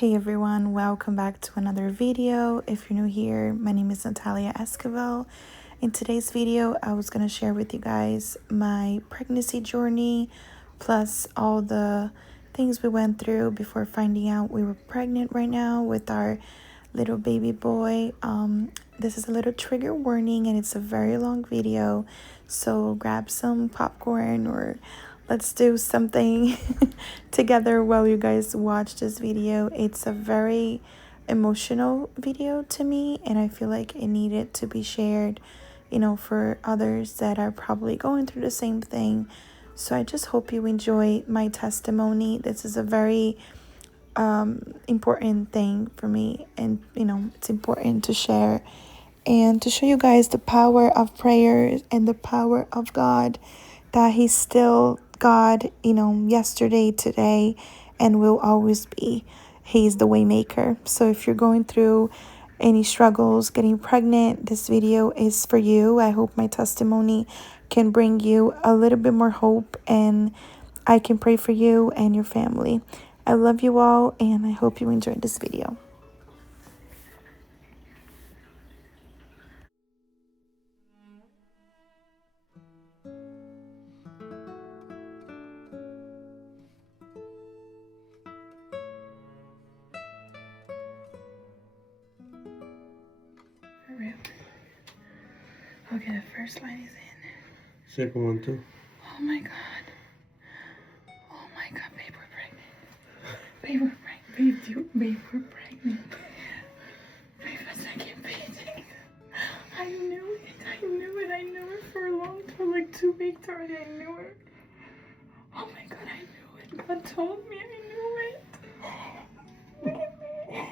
Hey everyone, welcome back to another video. If you're new here, my name is Nathalia Esquivel. In today's video, I was going to share with you guys my pregnancy journey, plus all the things we went through before finding out we were pregnant right now with our little baby boy. This is a little trigger warning and it's a very long video, so grab some popcorn or let's do something together while you guys watch this video. It's a very emotional video to me, and I feel like it needed to be shared, for others that are probably going through the same thing. So I just hope you enjoy my testimony. This is a very important thing for me, and it's important to share and to show you guys the power of prayer and the power of God, that He's still God, yesterday, today, and will always be. He's the way maker. So if you're going through any struggles getting pregnant, this video is for you. I hope my testimony can bring you a little bit more hope, and I can pray for you and your family. I love you all, and I hope you enjoyed this video. Okay, the first line is in. Second one too. Oh my God. Oh my God, babe, we're pregnant. Babe, we're pregnant. Babe, we're pregnant. Babe, a second baby. I knew it for a long time, like 2 weeks already. I knew it. Oh my God, I knew it. God told me, I knew it. Look at me.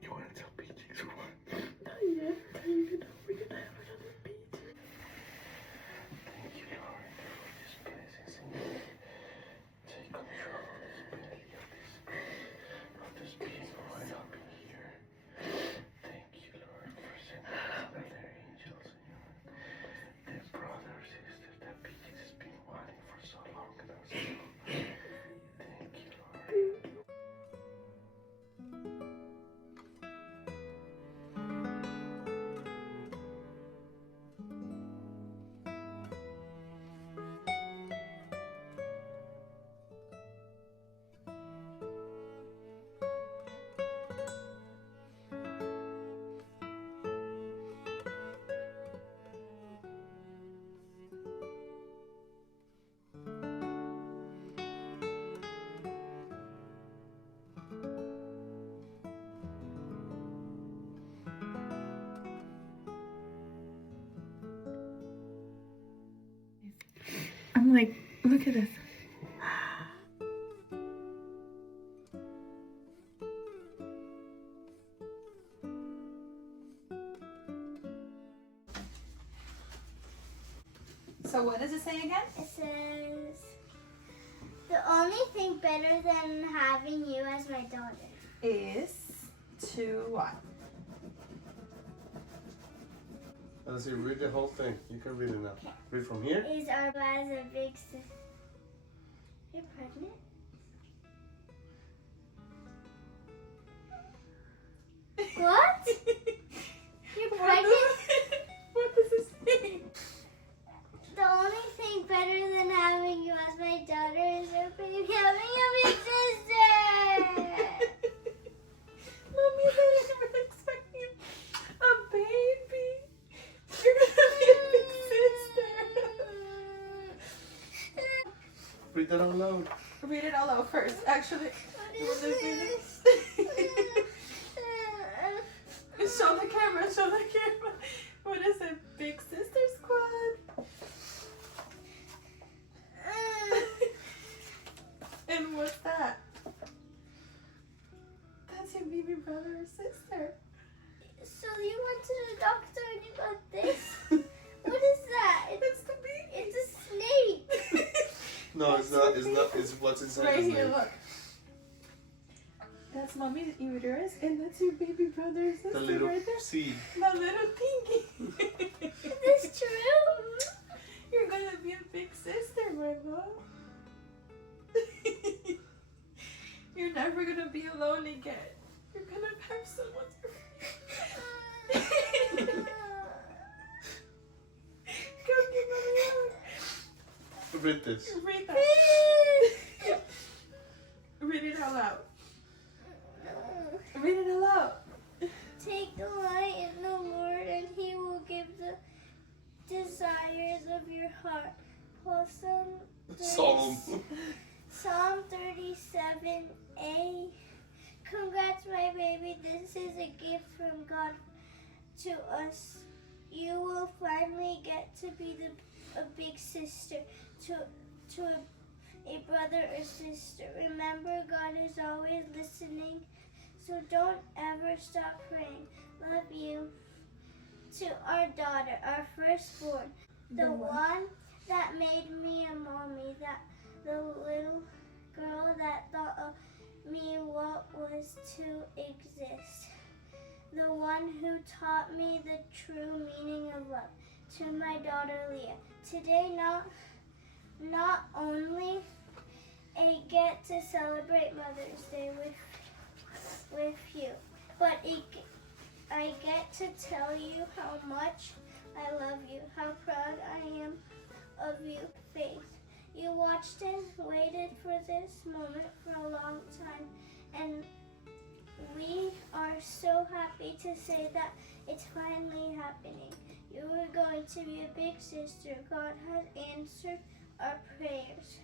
You want to tell Pcos or what? Not yet. I don't even know we're gonna have another baby. Thank you, Lord, for these blessings in me. Take control of this belly, of this baby right up in here. Thank you, Lord, for sending other angels, Señor. The brother or sister that Pcos has been wanting for so long and so long. Thank you, Lord. I'm like, look at this. So what does it say again? It says, the only thing better than having you as my daughter Is to what? Let's see, read the whole thing. You can read it now. Read from here. is our as a big sister. You're pregnant? What? You're pregnant? What does it say? The only thing better than having you as my daughter is your baby having a big sister. Mommy, I didn't expect you a baby. You're gonna be a big sister. Read that out loud. Read it all out first. Actually, you want to do this? Show the camera. What is it? Big Sister Squad. And what's that? That's your baby brother or sister. So you went to the doctor and you got this? What is that? That's the baby. It's a snake. No, it's not. It's not. It's what's inside. Right his here, name. look. That's mommy's uterus, and that's your baby brother and sister The little right there. seed. The little pinky. Is this true? You're gonna be a big sister, Marlo. You're never gonna be alone again. You're gonna have someone to Come give mommy a hug. Read this. Read that. Read it out loud. Read it out loud. Take delight in the Lord, and He will give the desires of your heart. Psalm 37a. Congrats, my baby. This is a gift from God to us. You will finally get to be a big sister to a brother or sister. Remember, God is always listening, so don't ever stop praying. Love you. To our daughter, our firstborn, the one that made me a mommy, that the little girl that thought of me what was to exist, the one who taught me the true meaning of love. To my daughter Leah, today not only I get to celebrate Mother's Day with you, but I get to tell you how much I love you, how proud I am of you, Faith. You watched and waited for this moment for a long time, and we are so happy to say that it's finally happening. You are going to be a big sister. God has answered our prayers.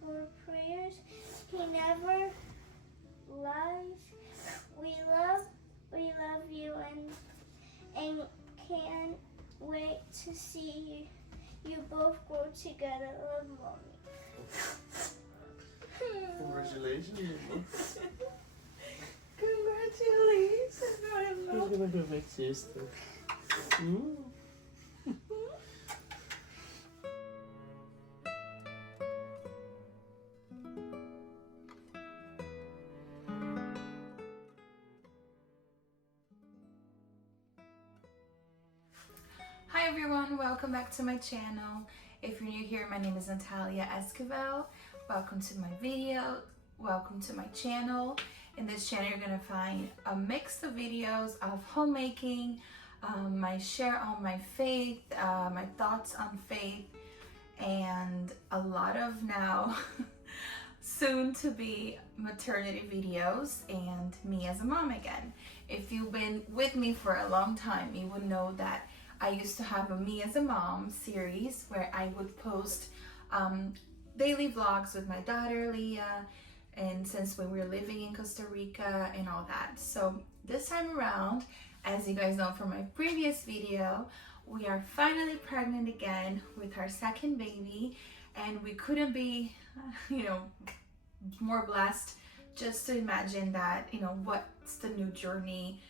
For prayers, He never lies. We love you and can't wait to see you both grow together. Love, Mommy. Congratulations, Mama. Congratulations, Marlo. You're gonna be a big sister. Hi everyone, welcome back to my channel. If you're new here, my name is Nathalia Esquivel. Welcome to my video, welcome to my channel. In this channel you're gonna find a mix of videos of homemaking, my share on my faith, my thoughts on faith, and a lot of now soon to be maternity videos and me as a mom again. If you've been with me for a long time, you would know that I used to have a Me as a Mom series where I would post daily vlogs with my daughter Leah, and since when we were living in Costa Rica and all that. So this time around, as you guys know from my previous video, we are finally pregnant again with our second baby, and we couldn't be more blessed just to imagine that, what's the new journey,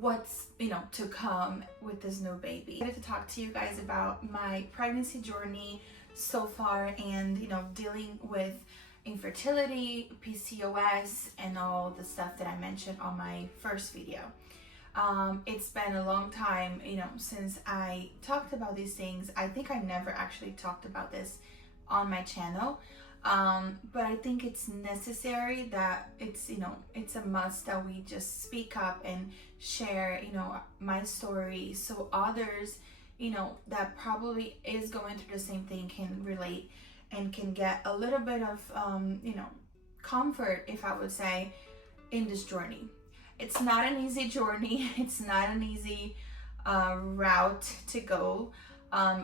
what's to come with this new baby. I wanted to talk to you guys about my pregnancy journey so far, and dealing with infertility, PCOS, and all the stuff that I mentioned on my first video. It's been a long time since I talked about these things. I think I never actually talked about this on my channel, but I think it's necessary that it's a must that we just speak up and share my story, so others that probably is going through the same thing can relate and can get a little bit of comfort, if I would say, in this journey. It's not an easy journey. It's not an easy route to go.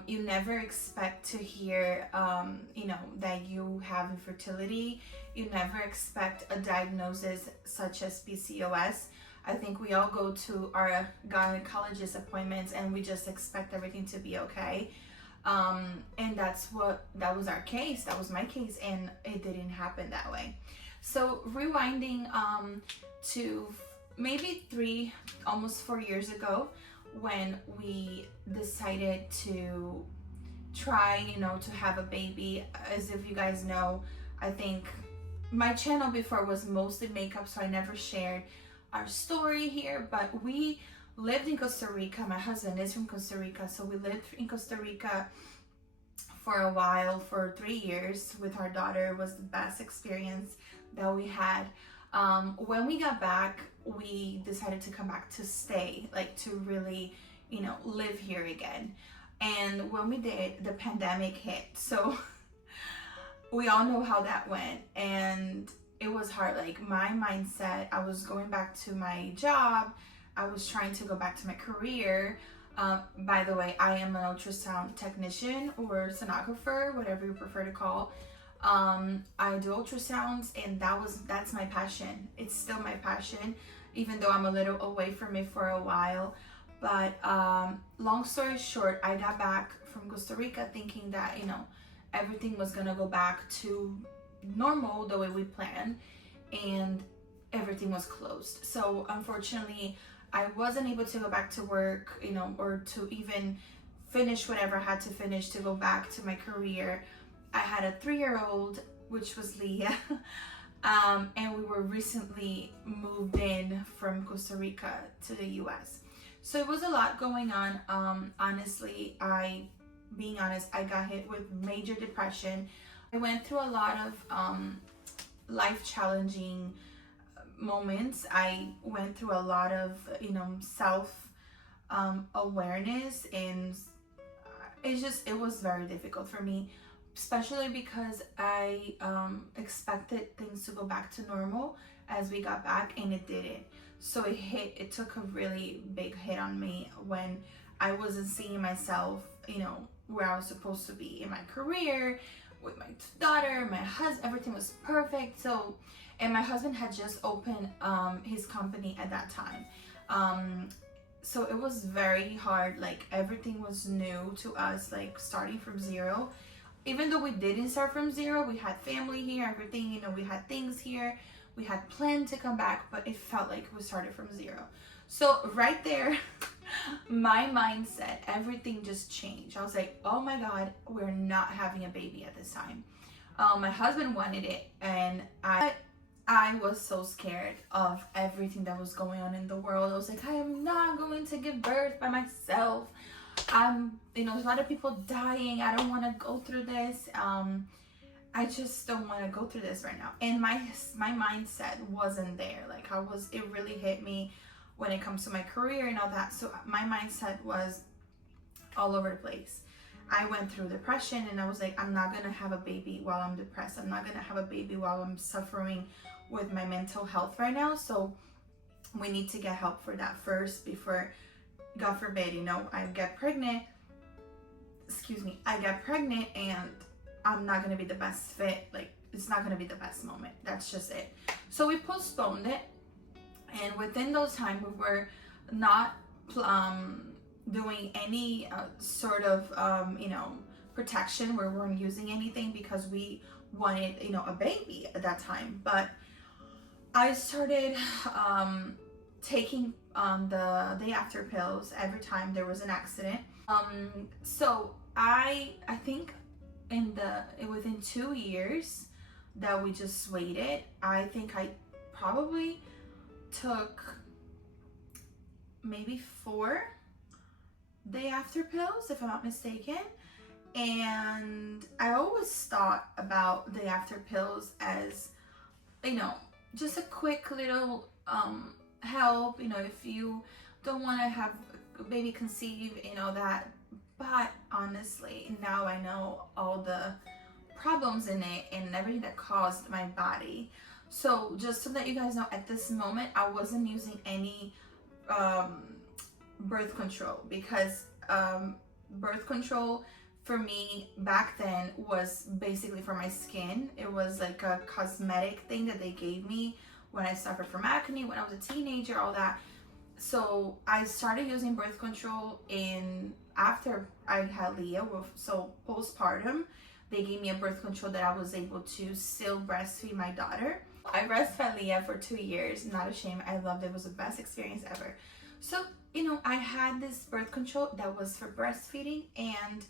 You never expect to hear that you have infertility. You never expect a diagnosis such as PCOS. I think we all go to our gynecologist appointments and we just expect everything to be okay. And that was our case. That was my case, and it didn't happen that way. So rewinding to maybe almost 4 years ago, when we decided to try to have a baby. As if you guys know, I think my channel before was mostly makeup, so I never shared our story here, but we lived in Costa Rica. My husband is from Costa Rica, so we lived in Costa Rica for a while, for 3 years with our daughter. It was the best experience that we had. When we got back, we decided to come back to stay, like to really, live here again. And when we did, the pandemic hit. So we all know how that went. And it was hard. Like my mindset, I was going back to my job. I was trying to go back to my career. By the way, I am an ultrasound technician or sonographer, whatever you prefer to call. I do ultrasounds, and that's my passion. It's still my passion, even though I'm a little away from it for a while. But long story short, I got back from Costa Rica thinking that, everything was gonna go back to normal the way we planned, and everything was closed. So unfortunately, I wasn't able to go back to work, or to even finish whatever I had to finish to go back to my career. I had a 3-year-old, which was Leah, and we were recently moved in from Costa Rica to the US. So it was a lot going on. Honestly, being honest, I got hit with major depression. I went through a lot of life challenging moments. I went through a lot of, self awareness, and it was very difficult for me, especially because I expected things to go back to normal as we got back, and it didn't. So it took a really big hit on me when I wasn't seeing myself, where I was supposed to be in my career, with my daughter, my husband. Everything was perfect. So, and my husband had just opened his company at that time. So it was very hard. Like everything was new to us, like starting from zero. Even though we didn't start from zero, we had family here, everything, we had things here. We had planned to come back, but it felt like we started from zero. So right there, my mindset, everything just changed. I was like, oh my God, we're not having a baby at this time. My husband wanted it, and I was so scared of everything that was going on in the world. I was like, I am not going to give birth by myself. There's a lot of people dying. I don't want to go through this. I just don't want to go through this right now. And my mindset wasn't there. Like it really hit me when it comes to my career and all that. So my mindset was all over the place. I went through depression, and I was like, I'm not going to have a baby while I'm depressed. I'm not going to have a baby while I'm suffering with my mental health right now. So we need to get help for that first before, God forbid, I get pregnant. I get pregnant, and I'm not going to be the best fit. Like, it's not going to be the best moment. That's just it. So we postponed it. And within those time, we were not doing any sort of, protection. We weren't using anything because we wanted, a baby at that time. But I started taking the day after pills every time there was an accident. So I think within 2 years that we just waited, I think I probably took maybe 4 day after pills, if I'm not mistaken. And I always thought about day after pills as, just a quick little help, if you don't want to have a baby conceive, that. But honestly, now I know all the problems in it and everything that caused my body. So just so that you guys know, at this moment, I wasn't using any birth control, because birth control for me back then was basically for my skin. It was like a cosmetic thing that they gave me when I suffered from acne, when I was a teenager, all that. So I started using birth control after I had Leah. So postpartum, they gave me a birth control that I was able to still breastfeed my daughter. I breastfed Leah for 2 years, not ashamed. I loved it. It was the best experience ever. So, I had this birth control that was for breastfeeding and,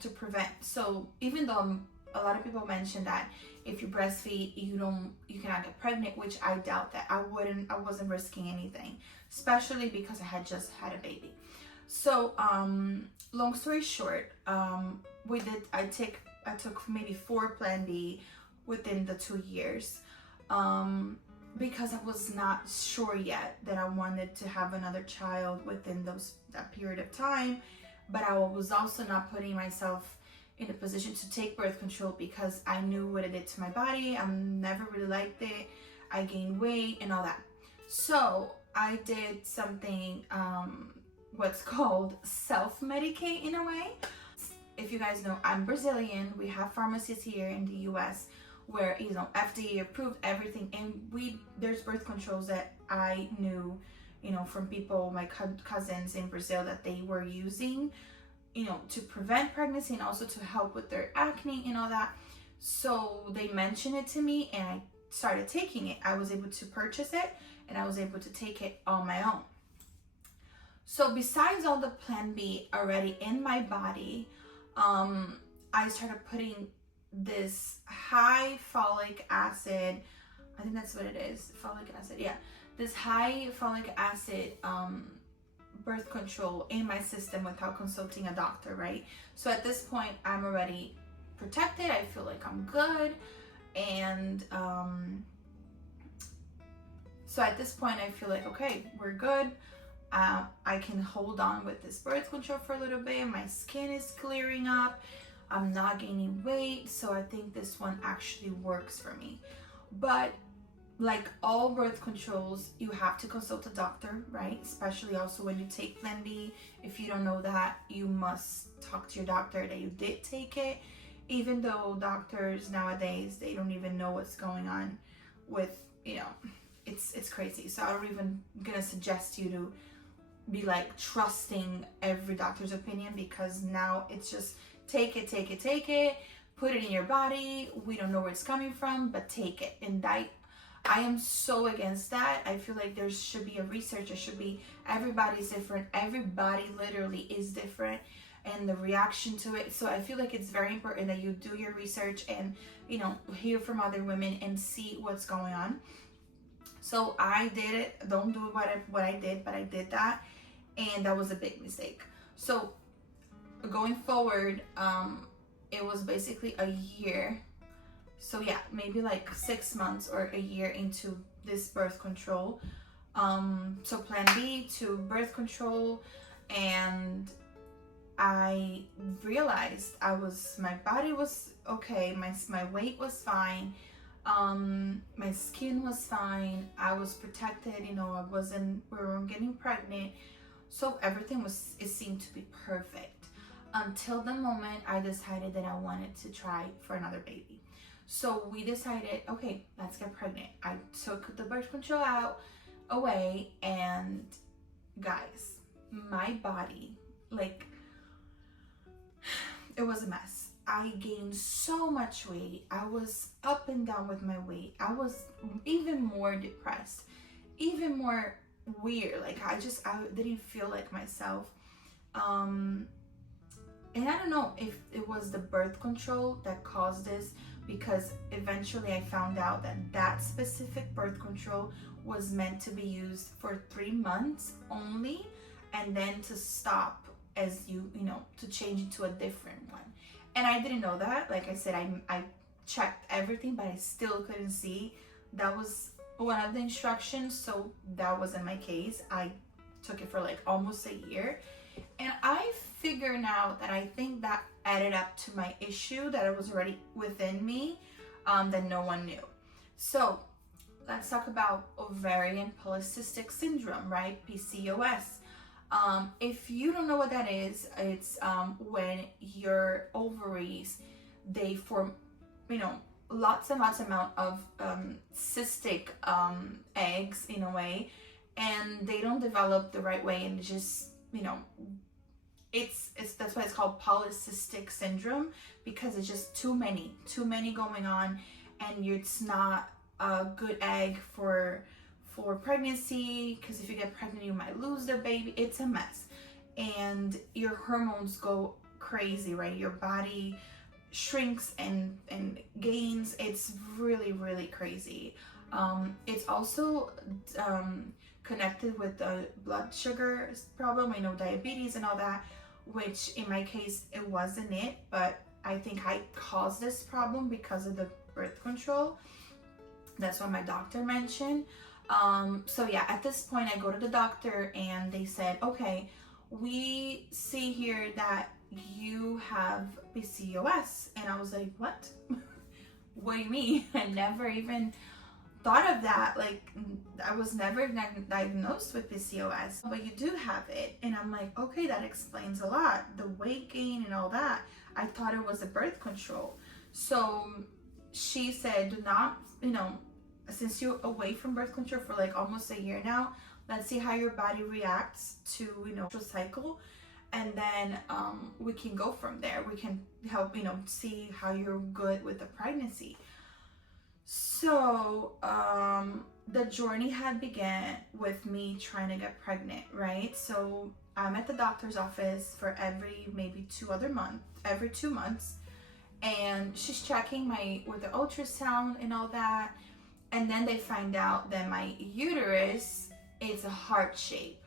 to prevent. So even though a lot of people mention that if you breastfeed, you cannot get pregnant, which I doubt that. I wasn't risking anything, especially because I had just had a baby. So long story short, I took maybe 4 Plan B within the 2 years, because I was not sure yet that I wanted to have another child within that period of time. But I was also not putting myself in a position to take birth control because I knew what it did to my body. I never really liked it. I gained weight and all that. So I did something, what's called self-medicate in a way. If you guys know, I'm Brazilian. We have pharmacies here in the US where, you know, FDA approved everything, and there's birth controls that I knew, you know, from people, my cousins in Brazil, that they were using, you know, to prevent pregnancy and also to help with their acne and all that. So they mentioned it to me and I started taking it. I was able to purchase it and I was able to take it on my own. So besides all the Plan B already in my body, I started putting this high folic acid, I think that's what it is, folic acid, yeah, this high folic acid birth control in my system without consulting a doctor, right? So at this point, I'm already protected. I feel like I'm good. And so at this point, I feel like, okay, we're good. I can hold on with this birth control for a little bit. My skin is clearing up. I'm not gaining weight. So I think this one actually works for me. But like all birth controls, you have to consult a doctor, right? Especially also when you take Plan B. If you don't know that, you must talk to your doctor that you did take it. Even though doctors nowadays, they don't even know what's going on with, you know, it's crazy. So I'm even gonna suggest you to be like trusting every doctor's opinion, because now it's just take it, put it in your body. We don't know where it's coming from, but take it. And I am so against that. I feel like there should be a research. There should be, everybody's different. Everybody literally is different, and the reaction to it. So I feel like it's very important that you do your research and, you know, hear from other women and see what's going on. So I did it. Don't do what I did, but I did that, and that was a big mistake. So going forward, it was basically a year. So yeah, maybe like 6 months or a year into this birth control. So Plan B to birth control, and I realized my body was okay, my weight was fine, my skin was fine, I was protected, you know, we weren't getting pregnant. So everything it seemed to be perfect until the moment I decided that I wanted to try for another baby. So we decided, okay, let's get pregnant. I took the birth control away, and guys, my body, like, it was a mess. I gained so much weight. I was up and down with my weight. I was even more depressed, even more weird. Like I didn't feel like myself. And I don't know if it was the birth control that caused this, because eventually I found out that specific birth control was meant to be used for 3 months only, and then to stop as you know, to change it to a different one. And I didn't know that. Like I said, I checked everything, but I still couldn't see. That was one of the instructions, so that wasn't my case. I took it for like almost a year, and I figured now that I think that added up to my issue that was already within me, that no one knew. So let's talk about ovarian polycystic syndrome, right? PCOS. If you don't know what that is, it's when your ovaries, they form, you know, lots and lots amount of cystic eggs in a way, and they don't develop the right way, and just, you know, it's that's why it's called polycystic syndrome, because it's just too many going on, and it's not a good egg for pregnancy, because if you get pregnant you might lose the baby. It's a mess, and your hormones go crazy, right? Your body shrinks and gains. It's really, really crazy. It's also connected with the blood sugar problem, diabetes and all that, which in my case, it wasn't it, but I think I caused this problem because of the birth control. That's what my doctor mentioned. So yeah, at this point, I go to the doctor and they said, okay, we see here that you have PCOS. And I was like, what? What do you mean? I never even thought of that. Like, I was never diagnosed with PCOS, but you do have it. And I'm like, okay, that explains a lot. The weight gain and all that. I thought it was a birth control. So she said, do not, since you're away from birth control for like almost a year now, let's see how your body reacts to, your cycle. And then we can go from there. We can help, see how you're good with the pregnancy. So the journey had began with me trying to get pregnant, right? So I'm at the doctor's office for every 2 months, and she's checking with the ultrasound and all that. And then they find out that my uterus is a heart shape.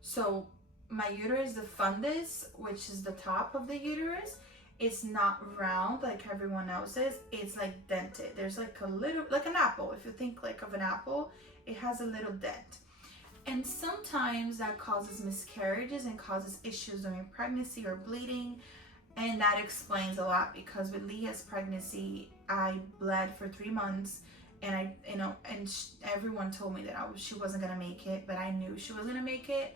So my uterus, the fundus, which is the top of the uterus, it's not round like everyone else's. It's like dented. There's like a little, like an apple. If you think like of an apple, it has a little dent. And sometimes that causes miscarriages and causes issues during pregnancy or bleeding. And that explains a lot, because with Leah's pregnancy, I bled for 3 months. And everyone told me that she wasn't gonna make it, but I knew she was gonna make it,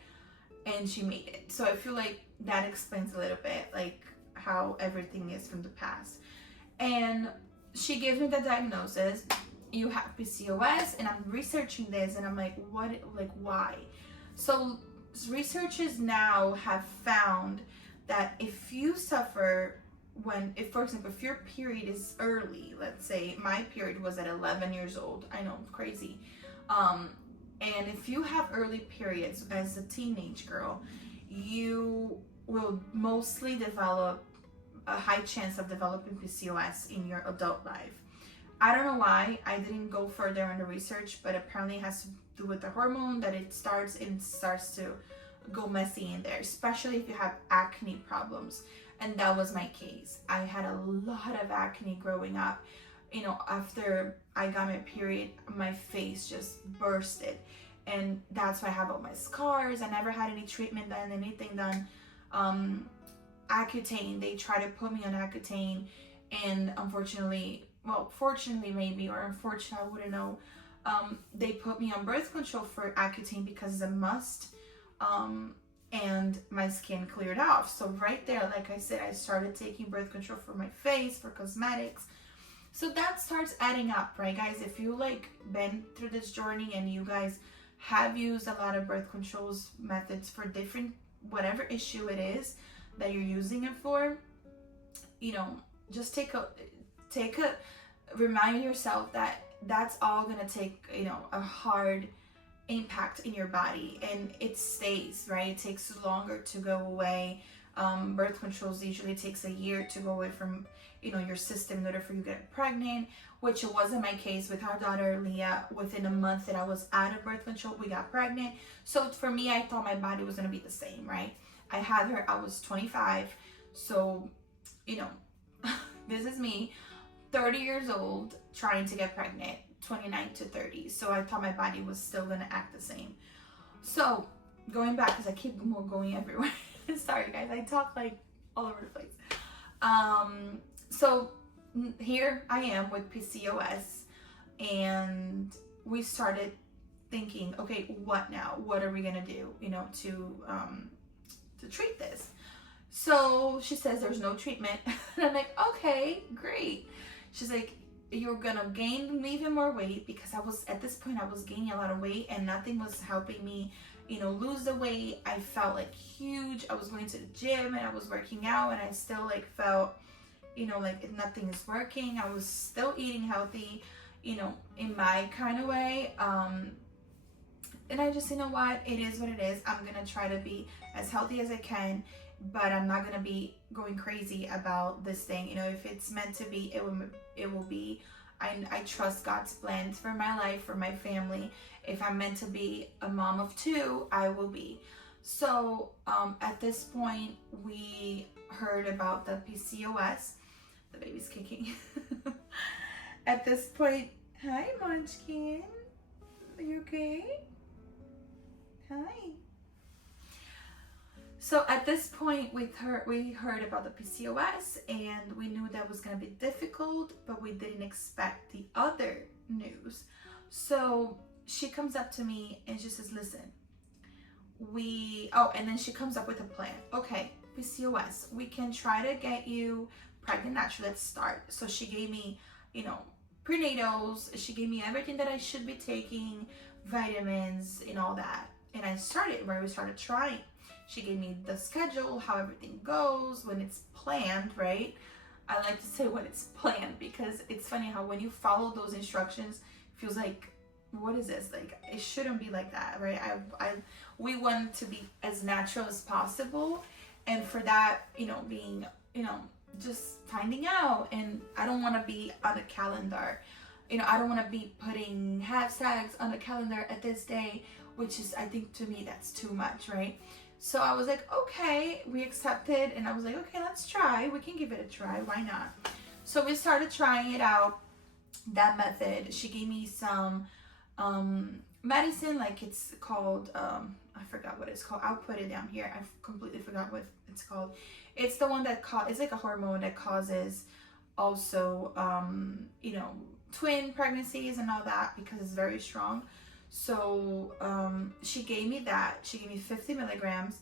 and she made it. So I feel like that explains a little bit, like how everything is from the past. And she gives me the diagnosis, you have PCOS, and I'm researching this, and I'm like, what, like why? So researchers now have found that if you suffer for example, if your period is early, let's say my period was at 11 years old, I know, crazy. And if you have early periods as a teenage girl, you will mostly develop a high chance of developing PCOS in your adult life. I don't know why. I didn't go further on the research, but apparently it has to do with the hormone that it starts to go messy in there, especially if you have acne problems. And that was my case. I had a lot of acne growing up. After I got my period, my face just bursted. And that's why I have all my scars. I never had any treatment done, anything done. Accutane, they tried to put me on Accutane. And unfortunately, fortunately maybe, or unfortunately, I wouldn't know. They put me on birth control for Accutane because it's a must. And my skin cleared off. So right there, like I said, I started taking birth control for my face, for cosmetics. So that starts adding up, right, guys? If you been through this journey and you guys have used a lot of birth controls methods for different, whatever issue it is that you're using it for, just remind yourself that that's all gonna take, a hard impact in your body, and it stays, right? It takes longer to go away. Birth controls usually takes a year to go away from your system in order for you to get pregnant, which it wasn't my case with our daughter Leah. Within a month that I was out of birth control, we got pregnant. So for me, I thought my body was gonna be the same, right? I had her, I was 25, so this is me, 30 years old, trying to get pregnant, 29 to 30. So I thought my body was still gonna act the same. So going back, because I keep going everywhere. Sorry guys, I talk all over the place. So here I am with PCOS, and we started thinking, okay, what now? What are we gonna do, to treat this? So she says there's no treatment. And I'm like, okay, great. She's like, you're gonna gain even more weight, because at this point I was gaining a lot of weight and nothing was helping me, lose the weight. I felt huge. I was going to the gym and I was working out, and I still felt, nothing is working. I was still eating healthy, in my kind of way. And I just, it is what it is. I'm gonna try to be as healthy as I can, but I'm not gonna be going crazy about this thing. You know, if it's meant to be, it will be. I trust God's plans for my life, for my family. If I'm meant to be a mom of 2, I will be. So at this point, we heard about the PCOS. The baby's kicking. At this point, hi Munchkin. Are you okay? Hi. So at this point, we heard about the PCOS, and we knew that was going to be difficult, but we didn't expect the other news. So she comes up to me and she says, listen, and then she comes up with a plan. Okay, PCOS, we can try to get you pregnant naturally. Let's start. So she gave me, prenatals. She gave me everything that I should be taking, vitamins and all that. And we started trying. She gave me the schedule, how everything goes, when it's planned, right? I like to say when it's planned, because it's funny how when you follow those instructions, it feels like, what is this? Like, it shouldn't be like that, right? We want to be as natural as possible. And for that, being, just finding out, and I don't want to be on a calendar. I don't want to be putting hashtags on the calendar at this day, which is, I think, to me, that's too much, right? So I was like, okay, we accepted, and I was like, okay, let's try. We can give it a try. Why not? So we started trying it out, that method. She gave me some medicine, like it's called, I forgot what it's called. I'll put it down here. I completely forgot what it's called. It's the one that it's like a hormone that causes also, twin pregnancies and all that, because it's very strong. So she gave me that. She gave me 50 milligrams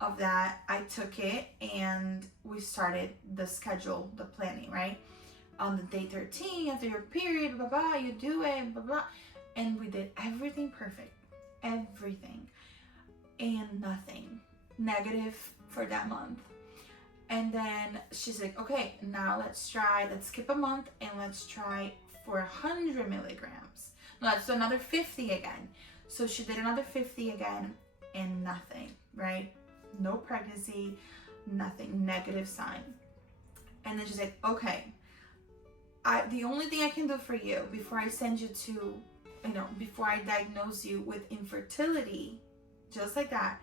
of that. I took it, and we started the schedule, the planning, right? On the day 13, after your period, blah, blah, you do it, blah, blah. And we did everything perfect. Everything. And nothing negative for that month. And then she's like, okay, now let's skip a month, and let's try for 100 milligrams. Let's do another 50 again. So she did another 50 again, and nothing, right? No pregnancy, nothing, negative sign. And then she's like, okay, the only thing I can do for you before I send you to, before I diagnose you with infertility, just like that,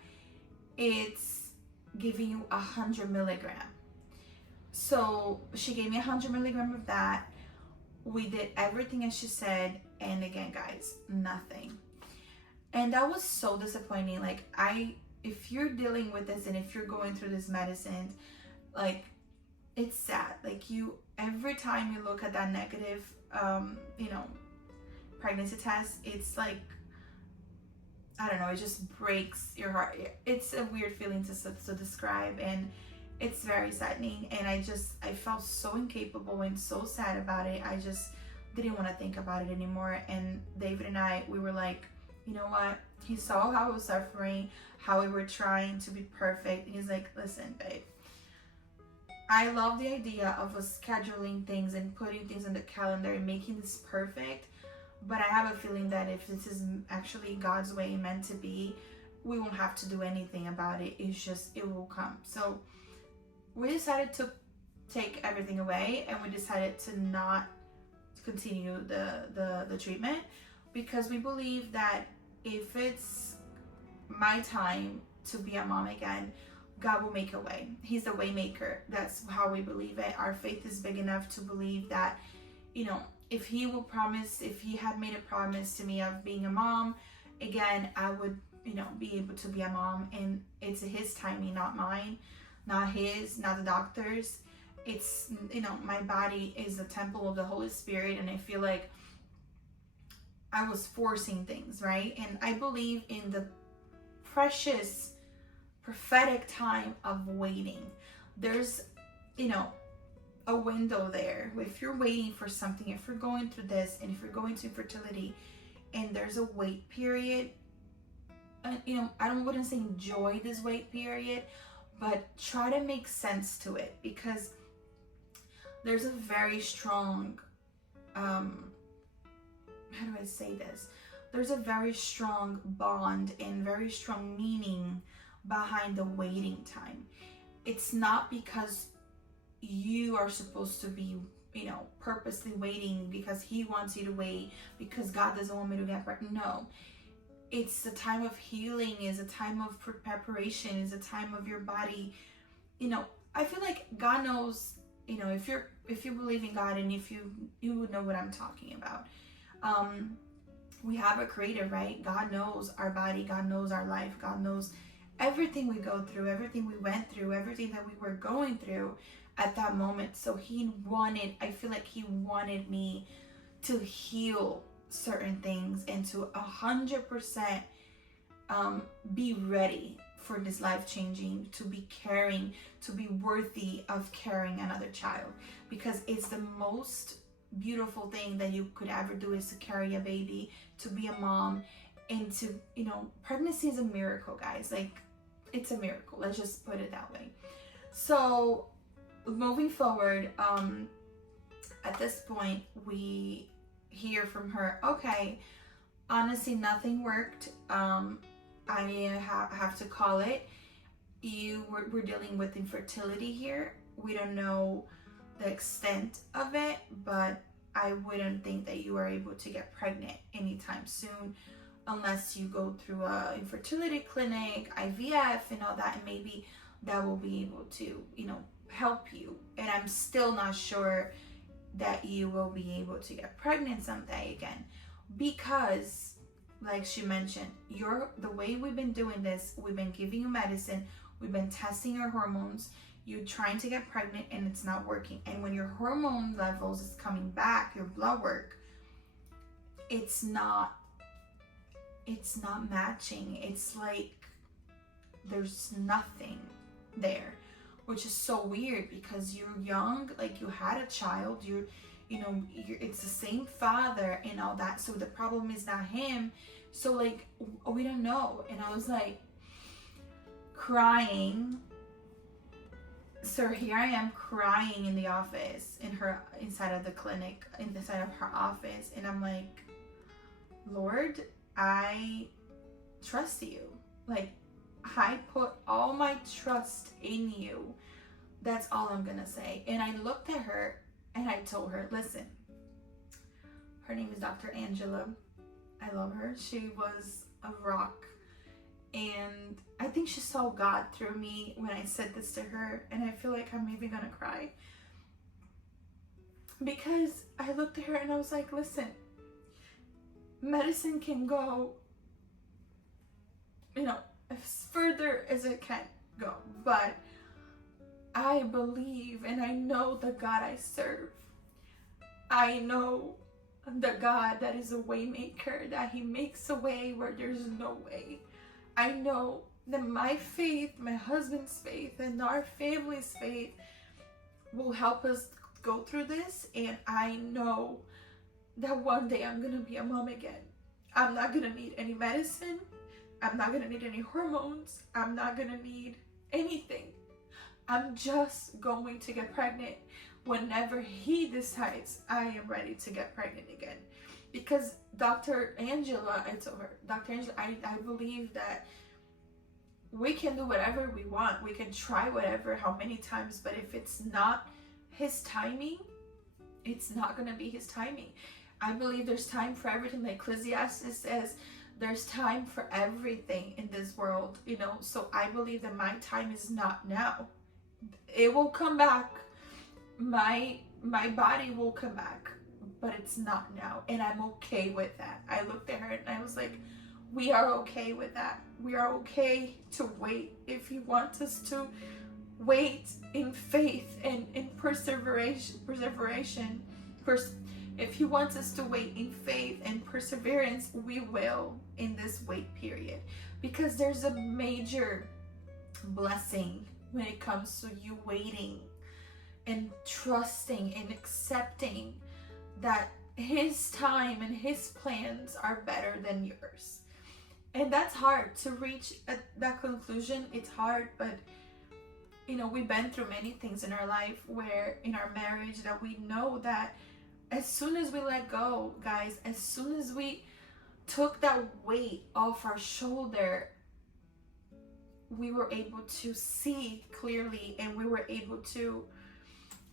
it's giving you 100 milligram. So she gave me 100 milligram of that. We did everything as she said, and again, guys, nothing. And that was so disappointing. Like, if you're dealing with this, and if you're going through this medicine, like, it's sad. Like, every time you look at that negative, pregnancy test, it's like, I don't know, it just breaks your heart. It's a weird feeling to describe, and it's very saddening. And I felt so incapable and so sad about it. I just didn't want to think about it anymore. And David and I, we were like, you know what? He saw how I was suffering, how we were trying to be perfect. And he's like, listen, babe, I love the idea of us scheduling things and putting things on the calendar and making this perfect. But I have a feeling that if this is actually God's way meant to be, we won't have to do anything about it. It's just, it will come. So we decided to take everything away, and we decided to not continue the treatment, because we believe that if it's my time to be a mom again, God will make a way. He's the way maker. That's how we believe it. Our faith is big enough to believe that, if he had made a promise to me of being a mom again, I would, be able to be a mom. And it's his timing, not mine, not his, not the doctor's. It's, my body is a temple of the Holy Spirit, and I feel like I was forcing things, right? And I believe in the precious prophetic time of waiting. There's, a window there. If you're waiting for something, if you're going through this, and if you're going to infertility, and there's a wait period, I wouldn't say enjoy this wait period, but try to make sense to it, because there's a very strong, how do I say this? There's a very strong bond and very strong meaning behind the waiting time. It's not because you are supposed to be, purposely waiting because he wants you to wait, because God doesn't want me to get pregnant. No, it's a time of healing, is a time of preparation, is a time of your body. I feel like God knows, if you believe in God, and if you would know what I'm talking about. We have a creator, right? God knows our body, God knows our life, God knows everything we go through, everything we went through, everything that we were going through at that moment. So I feel like he wanted me to heal certain things and to 100% be ready for this life changing, to be caring, to be worthy of carrying another child, because it's the most beautiful thing that you could ever do, is to carry a baby, to be a mom, and to, pregnancy is a miracle, guys. Like, it's a miracle, let's just put it that way. So moving forward, at this point we hear from her, okay, honestly nothing worked, I have to call it. We're dealing with infertility here. We don't know the extent of it, but I wouldn't think that you are able to get pregnant anytime soon unless you go through a infertility clinic, IVF and all that, and maybe that will be able to, help you. And I'm still not sure that you will be able to get pregnant someday again, because like she mentioned, the way we've been doing this, we've been giving you medicine, we've been testing your hormones, you're trying to get pregnant and it's not working. And when your hormone levels is coming back, your blood work, it's not matching. It's like there's nothing there, which is so weird because you're young, like you had a child, it's the same father and all that. So the problem is not him. So like, we don't know. And I was like crying. So here I am crying in the office, inside of the clinic, inside of her office. And I'm like, Lord, I trust you. Like, I put all my trust in you. That's all I'm gonna say. And I looked at her and I told her, listen, her name is Dr. Angela. I love her. She was a rock. And I think she saw God through me when I said this to her. And I feel like I'm even gonna cry. Because I looked at her and I was like, listen, medicine can go, as further as it can go. But I believe and I know the God I serve. I know the God that is a way maker, that he makes a way where there's no way. I know that my faith, my husband's faith, and our family's faith will help us go through this. And I know that one day I'm gonna be a mom again. I'm not gonna need any medicine. I'm not gonna need any hormones. I'm not gonna need anything. I'm just going to get pregnant whenever he decides I am ready to get pregnant again. Because Dr. Angela, I told her, Dr. Angela, I believe that we can do whatever we want. We can try whatever, how many times, but if it's not his timing, it's not going to be his timing. I believe there's time for everything. Like Ecclesiastes says, there's time for everything in this world, So I believe that my time is not now. It will come back. My body will come back, but it's not now. And I'm okay with that. I looked at her and I was like, we are okay with that. We are okay to wait. If you want us to wait in faith and in perseverance, if he wants us to wait in faith and perseverance, we will in this wait period. Because there's a major blessing when it comes to you waiting and trusting and accepting that his time and his plans are better than yours. And that's hard to reach that conclusion. It's hard, but we've been through many things in our life, where in our marriage, that we know that as soon as we let go, guys, as soon as we took that weight off our shoulder, we were able to see clearly, and we were able to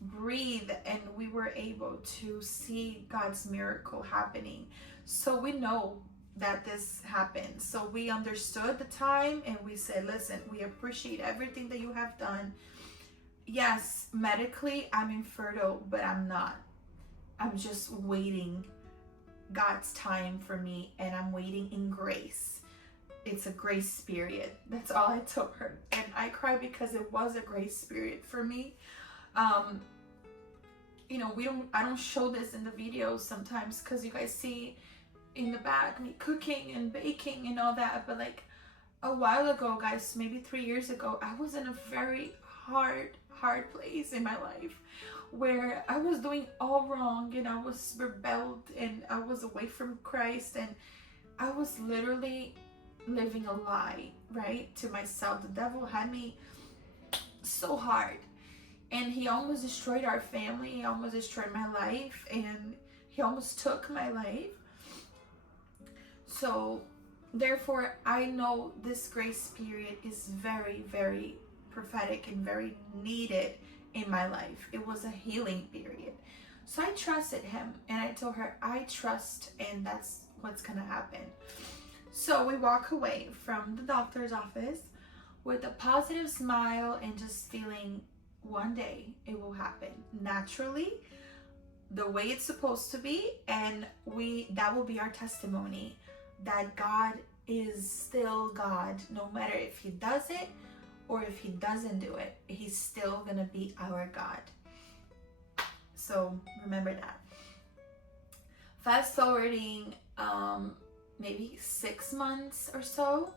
breathe, and we were able to see God's miracle happening. So we know that this happened. So we understood the time, and we said, listen, we appreciate everything that you have done. Yes, medically I'm infertile, but I'm not. I'm just waiting God's time for me, and I'm waiting in grace. It's a grace period. That's all I told her. And I cried because it was a grace period for me. You know, I don't show this in the videos sometimes because you guys see in the back me cooking and baking and all that. But like a while ago, guys, maybe 3 years ago, I was in a very hard place in my life where I was doing all wrong, and I was rebelled, and I was away from Christ, and I was literally living a lie, right, to myself. The devil had me so hard, and he almost destroyed our family. He almost destroyed my life, and he almost took my life. So therefore, I know this grace period is very, very prophetic and very needed in my life. It was a healing period. So I trusted him, and I told her, I trust, and that's what's gonna happen. So we walk away from the doctor's office with a positive smile and just feeling one day it will happen naturally, the way it's supposed to be, and that will be our testimony that God is still God. No matter if he does it or if he doesn't do it, he's still gonna be our God. So remember that. Fast forwarding maybe 6 months or so,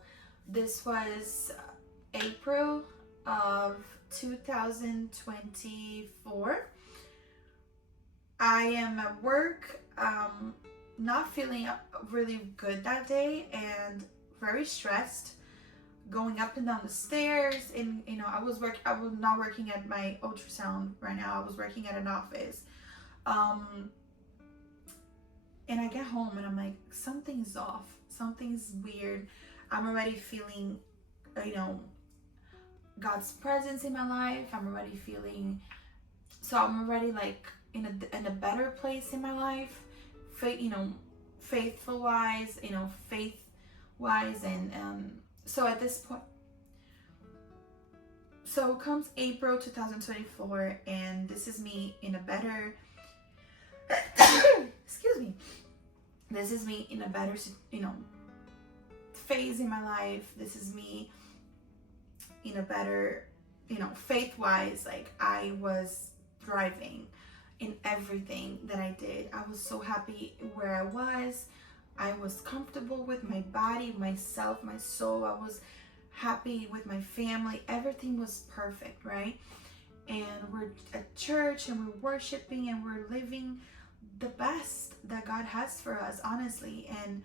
this was April of 2024. I am at work, not feeling really good that day, and very stressed, going up and down the stairs. And you know, I was not working at my ultrasound right now. I was working at an office, and I get home and I'm like, something's off, something's weird. I'm already feeling, you know, God's presence in my life. I'm already like in a better place in my life, faith wise, and so at this point, so comes April 2024, and this is me in a better excuse me, this is me in a better phase in my life. This is me in a better, faith wise. Like, I was thriving in everything that I did. I was so happy where I was. I was comfortable with my body, myself, my soul. I was happy with my family. Everything was perfect, right? And we're at church, and we're worshiping, and we're living the best that God has for us, honestly. And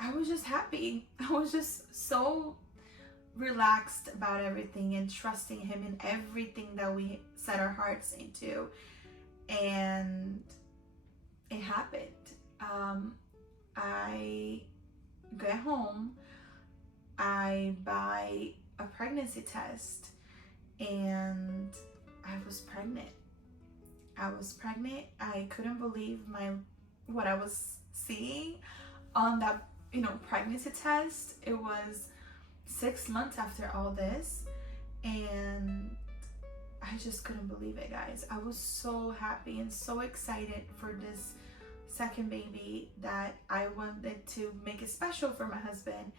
I was just happy. I was just so relaxed about everything and trusting him in everything that we set our hearts into. And it happened. I get home, I buy a pregnancy test, and I was pregnant. I couldn't believe what I was seeing on that, pregnancy test. It was 6 months after all this, and I just couldn't believe it, guys. I was so happy and so excited for this second baby that I wanted to make it special for my husband.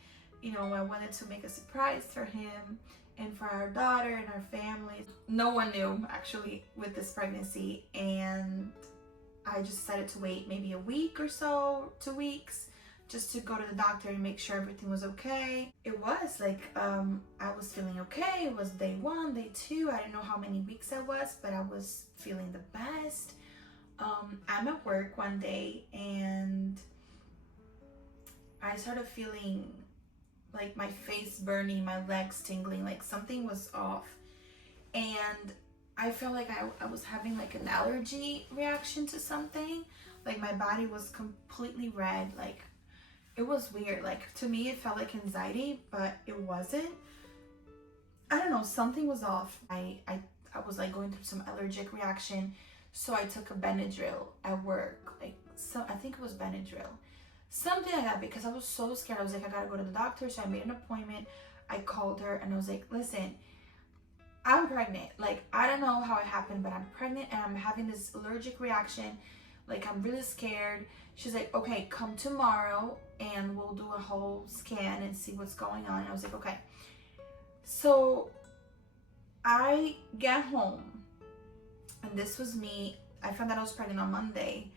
I wanted to make a surprise for him and for our daughter and our family. No one knew, actually, with this pregnancy, and I just decided to wait maybe a week or so, 2 weeks, just to go to the doctor and make sure everything was okay. It was like, I was feeling okay. It was day 1, day 2. I didn't know how many weeks I was, but I was feeling the best. I'm at work one day, and I started feeling like my face burning, my legs tingling, like something was off. And I felt like I was having like an allergy reaction to something. Like, my body was completely red. Like, it was weird. Like, to me, it felt like anxiety, but it wasn't. I don't know, something was off. I was like going through some allergic reaction, so I took a Benadryl at work. Like, so I think it was Benadryl, something like that, because I was so scared. I was like, I gotta go to the doctor. So I made an appointment. I called her and I was like, listen, I'm pregnant. Like, I don't know how it happened, but I'm pregnant and I'm having this allergic reaction. Like, I'm really scared. She's like, okay, come tomorrow and we'll do a whole scan and see what's going on. And I was like, okay. So I get home, and this was me. I found out I was pregnant on Monday.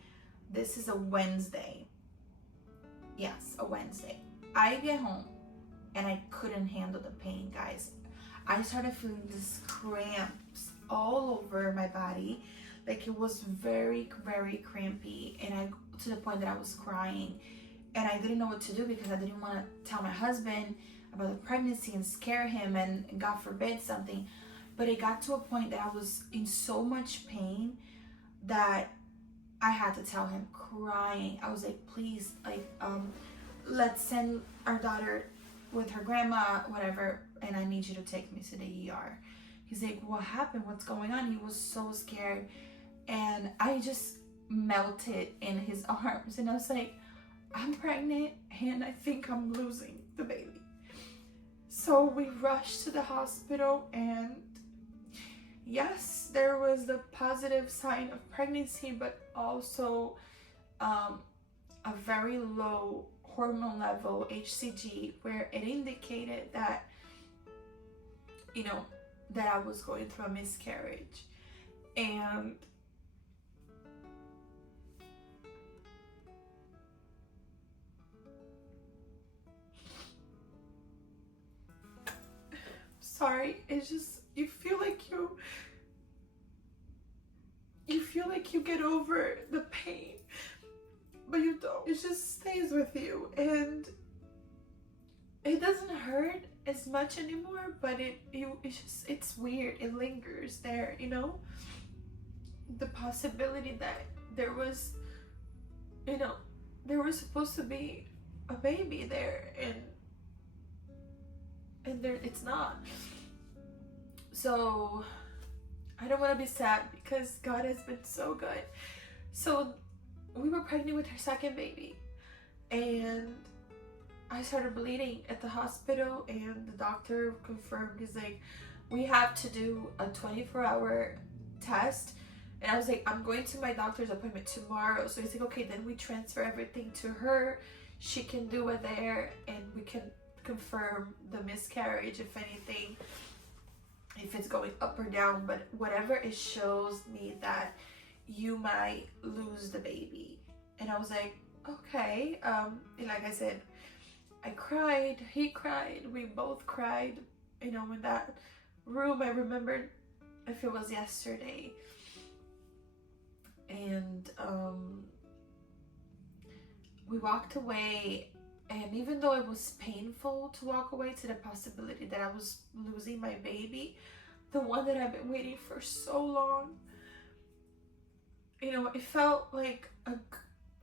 This is a Wednesday. Yes, a Wednesday. I get home and I couldn't handle the pain, guys. I started feeling these cramps all over my body. Like, it was very, very crampy, and I to the point that I was crying, and I didn't know what to do because I didn't want to tell my husband about the pregnancy and scare him, and God forbid something. But it got to a point that I was in so much pain that I had to tell him, crying. I was like, please, like, let's send our daughter with her grandma, whatever, and I need you to take me to the ER. He's like, what happened? What's going on? He was so scared. And I just melted in his arms. And I was like, I'm pregnant and I think I'm losing the baby. So we rushed to the hospital, and yes, there was the positive sign of pregnancy, but also a very low hormone level, HCG, where it indicated that, you know, that I was going through a miscarriage. And sorry, it's just, you feel like you get over the pain, but you don't. It just stays with you, and it doesn't hurt as much anymore, but it's weird. It lingers there, you know? The possibility that there was, you know, there was supposed to be a baby there, and there it's not. So I don't want to be sad because God has been so good. So we were pregnant with her second baby, and I started bleeding at the hospital, and the doctor confirmed. He's like, we have to do a 24-hour test. And I was like, I'm going to my doctor's appointment tomorrow. So he's like, okay, then we transfer everything to her. She can do it there, and we can confirm the miscarriage, if anything, if it's going up or down. But whatever, it shows me that you might lose the baby. And I was like, okay. And like I said, I cried, he cried, we both cried, you know, in that room. I remembered if it was yesterday. And we walked away, and even though it was painful to walk away to the possibility that I was losing my baby, the one that I've been waiting for so long, you know, it felt like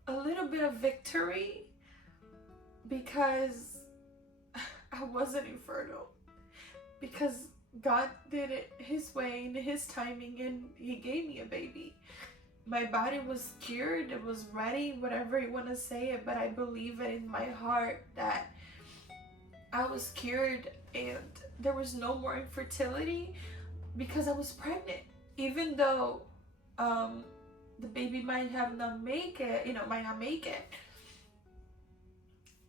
a little bit of victory, because I wasn't infertile, because God did it his way and his timing, and he gave me a baby. My body was cured, it was ready, whatever you want to say it, but I believe it in my heart that I was cured, and there was no more infertility because I was pregnant. Even though the baby might not make it,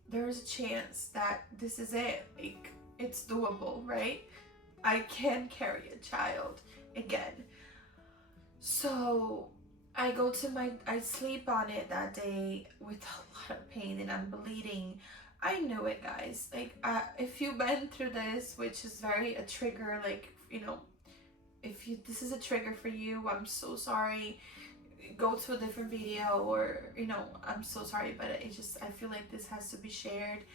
there is a chance that this is it. Like, it's doable, right? I can carry a child again. So I sleep on it that day with a lot of pain, and I'm bleeding. I knew it, guys. Like, if you've been through this, which is a trigger, like, you know, this is a trigger for you, I'm so sorry. Go to a different video, or, you know, I'm so sorry, but I feel like this has to be shared.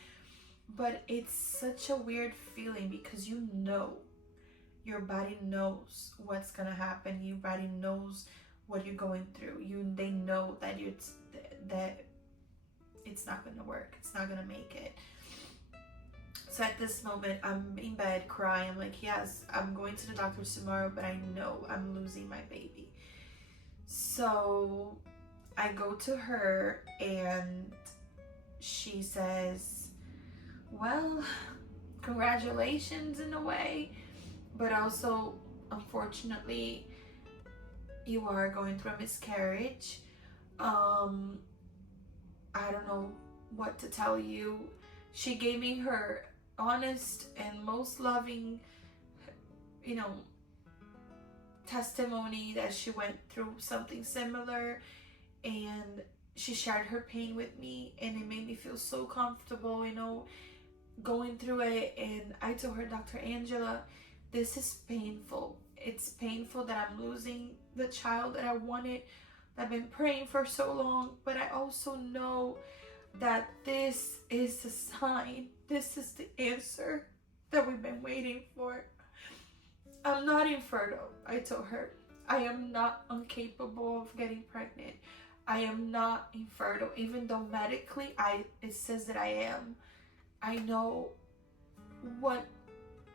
But it's such a weird feeling, because you know, your body knows what's gonna happen. Your body knows what you're going through. They know that it's not gonna work. It's not gonna make it. So at this moment, I'm in bed crying. I'm like, yes, I'm going to the doctor's tomorrow, but I know I'm losing my baby. So I go to her and she says, well, congratulations in a way, but also, unfortunately, you are going through a miscarriage. I don't know what to tell you. She gave me her honest and most loving, you know, testimony that she went through something similar, and she shared her pain with me, and it made me feel so comfortable, you know, going through it. And I told her, Dr. Angela, this is painful. It's painful that I'm losing the child that I wanted, that I've been praying for so long, but I also know that this is a sign. This is the answer that we've been waiting for. I'm not infertile, I told her. I am not incapable of getting pregnant. I am not infertile, even though medically it says that I am. I know what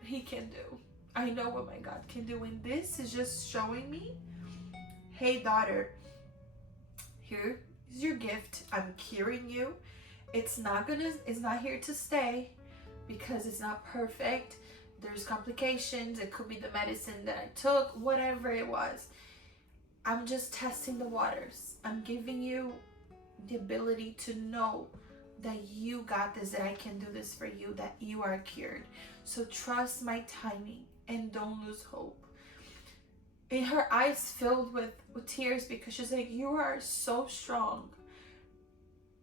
he can do. I know what my God can do. And this is just showing me, hey daughter, here is your gift. I'm curing you. It's not here to stay, because it's not perfect. There's complications. It could be the medicine that I took, whatever it was. I'm just testing the waters. I'm giving you the ability to know that you got this, that I can do this for you, that you are cured. So trust my timing and don't lose hope. And her eyes filled with tears, because she's like, you are so strong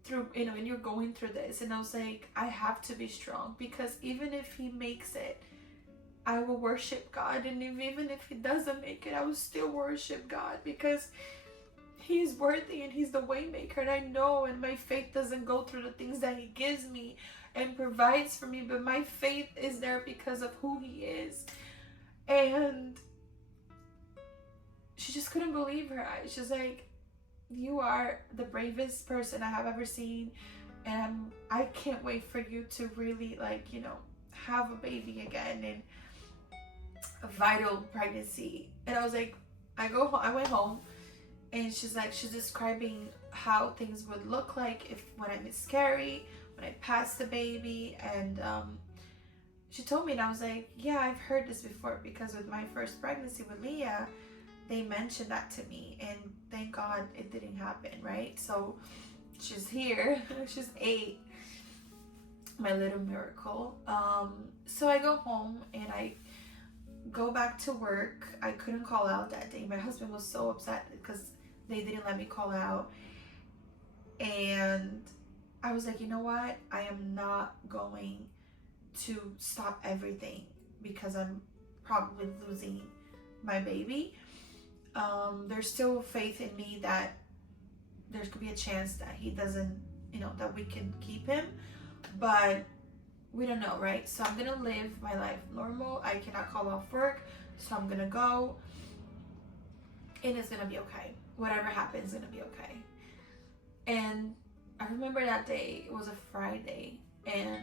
through, you know, and you're going through this. And I was like, I have to be strong, because even if he makes it, I will worship God. And even if he doesn't make it, I will still worship God, because he's worthy and he's the way maker. And I know, and my faith doesn't go through the things that he gives me and provides for me, but my faith is there because of who he is. And she just couldn't believe her eyes. She's like, you are the bravest person I have ever seen, and I can't wait for you to really, like, you know, have a baby again, and a vital pregnancy. And I was like, I went home, and she's describing how things would look like when I miscarry, when I pass the baby. And she told me, and I was like, yeah, I've heard this before, because with my first pregnancy with Leah, they mentioned that to me, and thank God it didn't happen, right? So she's here. She's 8, my little miracle. So I go home and I go back to work. I couldn't call out that day. My husband was so upset because they didn't let me call out. And I was like, you know what? I am not going to stop everything because I'm probably losing my baby. There's still faith in me that there could be a chance that he doesn't, you know, that we can keep him, but we don't know, right? So I'm gonna live my life normal. I cannot call off work, so I'm gonna go, and it's gonna be okay. Whatever happens, it's gonna be okay. And I remember that day, it was a Friday, and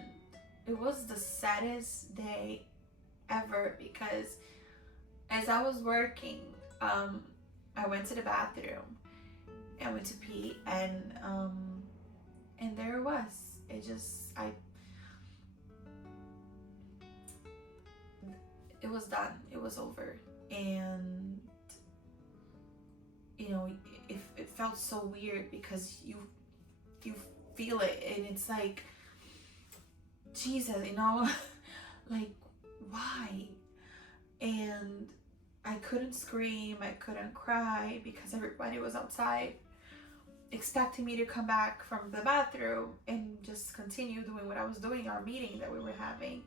it was the saddest day ever, because as I was working, I went to the bathroom. I went to pee, and there it was. It was done. It was over. And you know, it felt so weird, because you feel it, and it's like, Jesus, you know, like, why? And I couldn't scream, I couldn't cry, because everybody was outside expecting me to come back from the bathroom and just continue doing what I was doing, our meeting that we were having.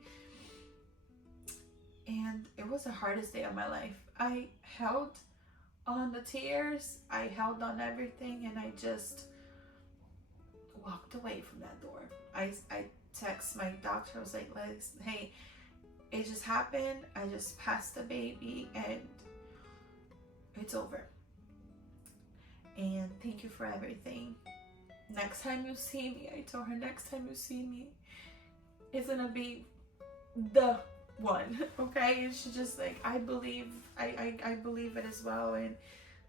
And it was the hardest day of my life. I held on the tears, I held on everything, and I just walked away from that door. I text my doctor. I was like, hey, it just happened. I just passed the baby, and it's over. And thank you for everything. Next time you see me, I told her, next time you see me, it's gonna be the one. Okay, and she just like, I believe I believe it as well, and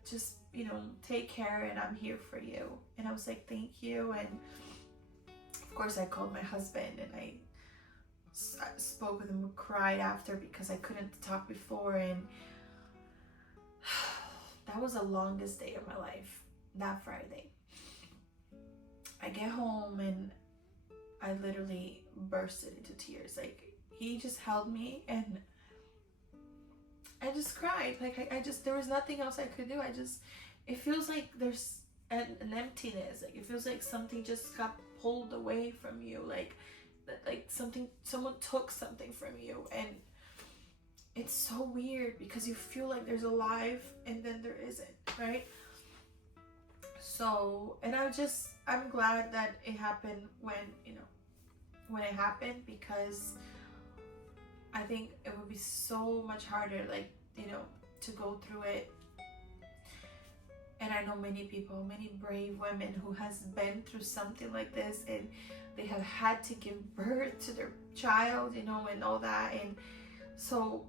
just, you know, take care, and I'm here for you. And I was like, thank you. And of course I called my husband, and I spoke with him, cried after because I couldn't talk before. And that was the longest day of my life, that Friday. I get home and I literally bursted into tears. Like, he just held me and I just cried. Like, I just, there was nothing else I could do. It feels like there's an emptiness. Like, it feels like something just got pulled away from you. Like someone took something from you. And it's so weird because you feel like there's a life and then there isn't, right? So, and I'm glad that it happened when it happened, because I think it would be so much harder, like, to go through it. And I know many people, many brave women who has been through something like this, and they have had to give birth to their child, and all that. And so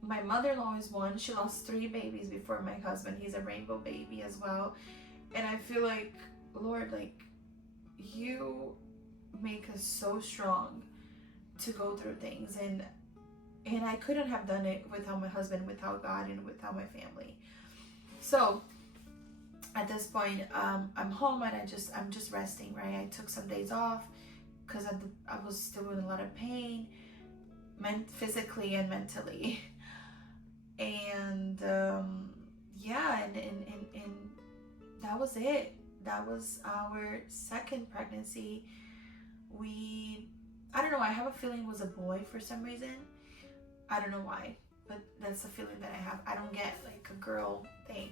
my mother-in-law is one. She lost 3 babies before my husband. He's a rainbow baby as well. And I feel like, Lord, like, you make us so strong to go through things. And I couldn't have done it without my husband, without God, and without my family. So at this point, I'm home, and I'm just resting, right? I took some days off because I was still in a lot of pain, physically and mentally. And yeah, and that was it. That was our second pregnancy. I don't know, I have a feeling it was a boy for some reason. I don't know why, but that's the feeling that I have. I don't get like a girl thing.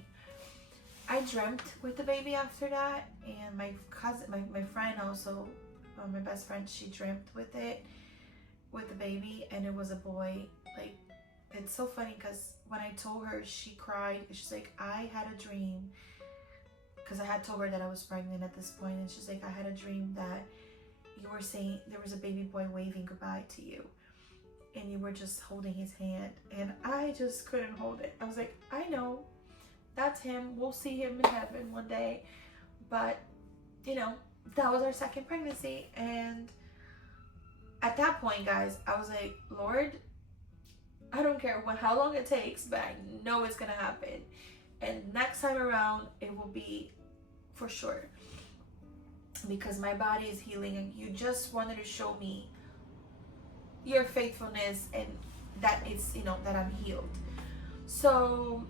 I dreamt with the baby after that, and my cousin, my friend also, my best friend, she dreamt with the baby, and it was a boy. Like, it's so funny because when I told her, she cried. She's like, I had a dream, because I had told her that I was pregnant at this point, and she's like, I had a dream that you were saying there was a baby boy waving goodbye to you, and you were just holding his hand, and I just couldn't hold it. I was like, I know, that's him. We'll see him in heaven one day. But, that was our second pregnancy. And at that point, guys, I was like, Lord, I don't care how long it takes, but I know it's going to happen. And next time around, it will be for sure. Because my body is healing, and you just wanted to show me your faithfulness, and that it's, that I'm healed. So,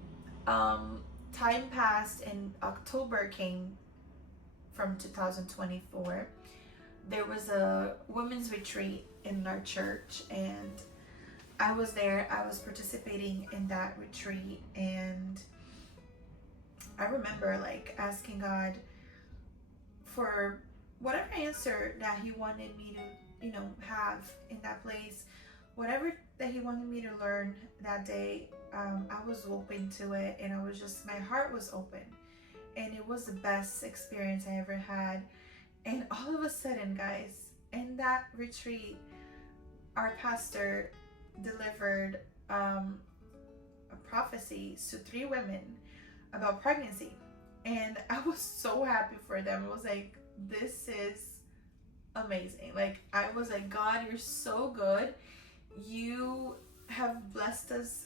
time passed, and October came from 2024. There was a women's retreat in our church, and I was there. I was participating in that retreat, and I remember like asking God for whatever answer that He wanted me to, have in that place, whatever that He wanted me to learn that day. I was open to it, and my heart was open, and it was the best experience I ever had. And all of a sudden, guys, in that retreat, our pastor delivered a prophecy to 3 women about pregnancy, and I was so happy for them. I was like, this is amazing. Like, I was like, God, you're so good. You have blessed us,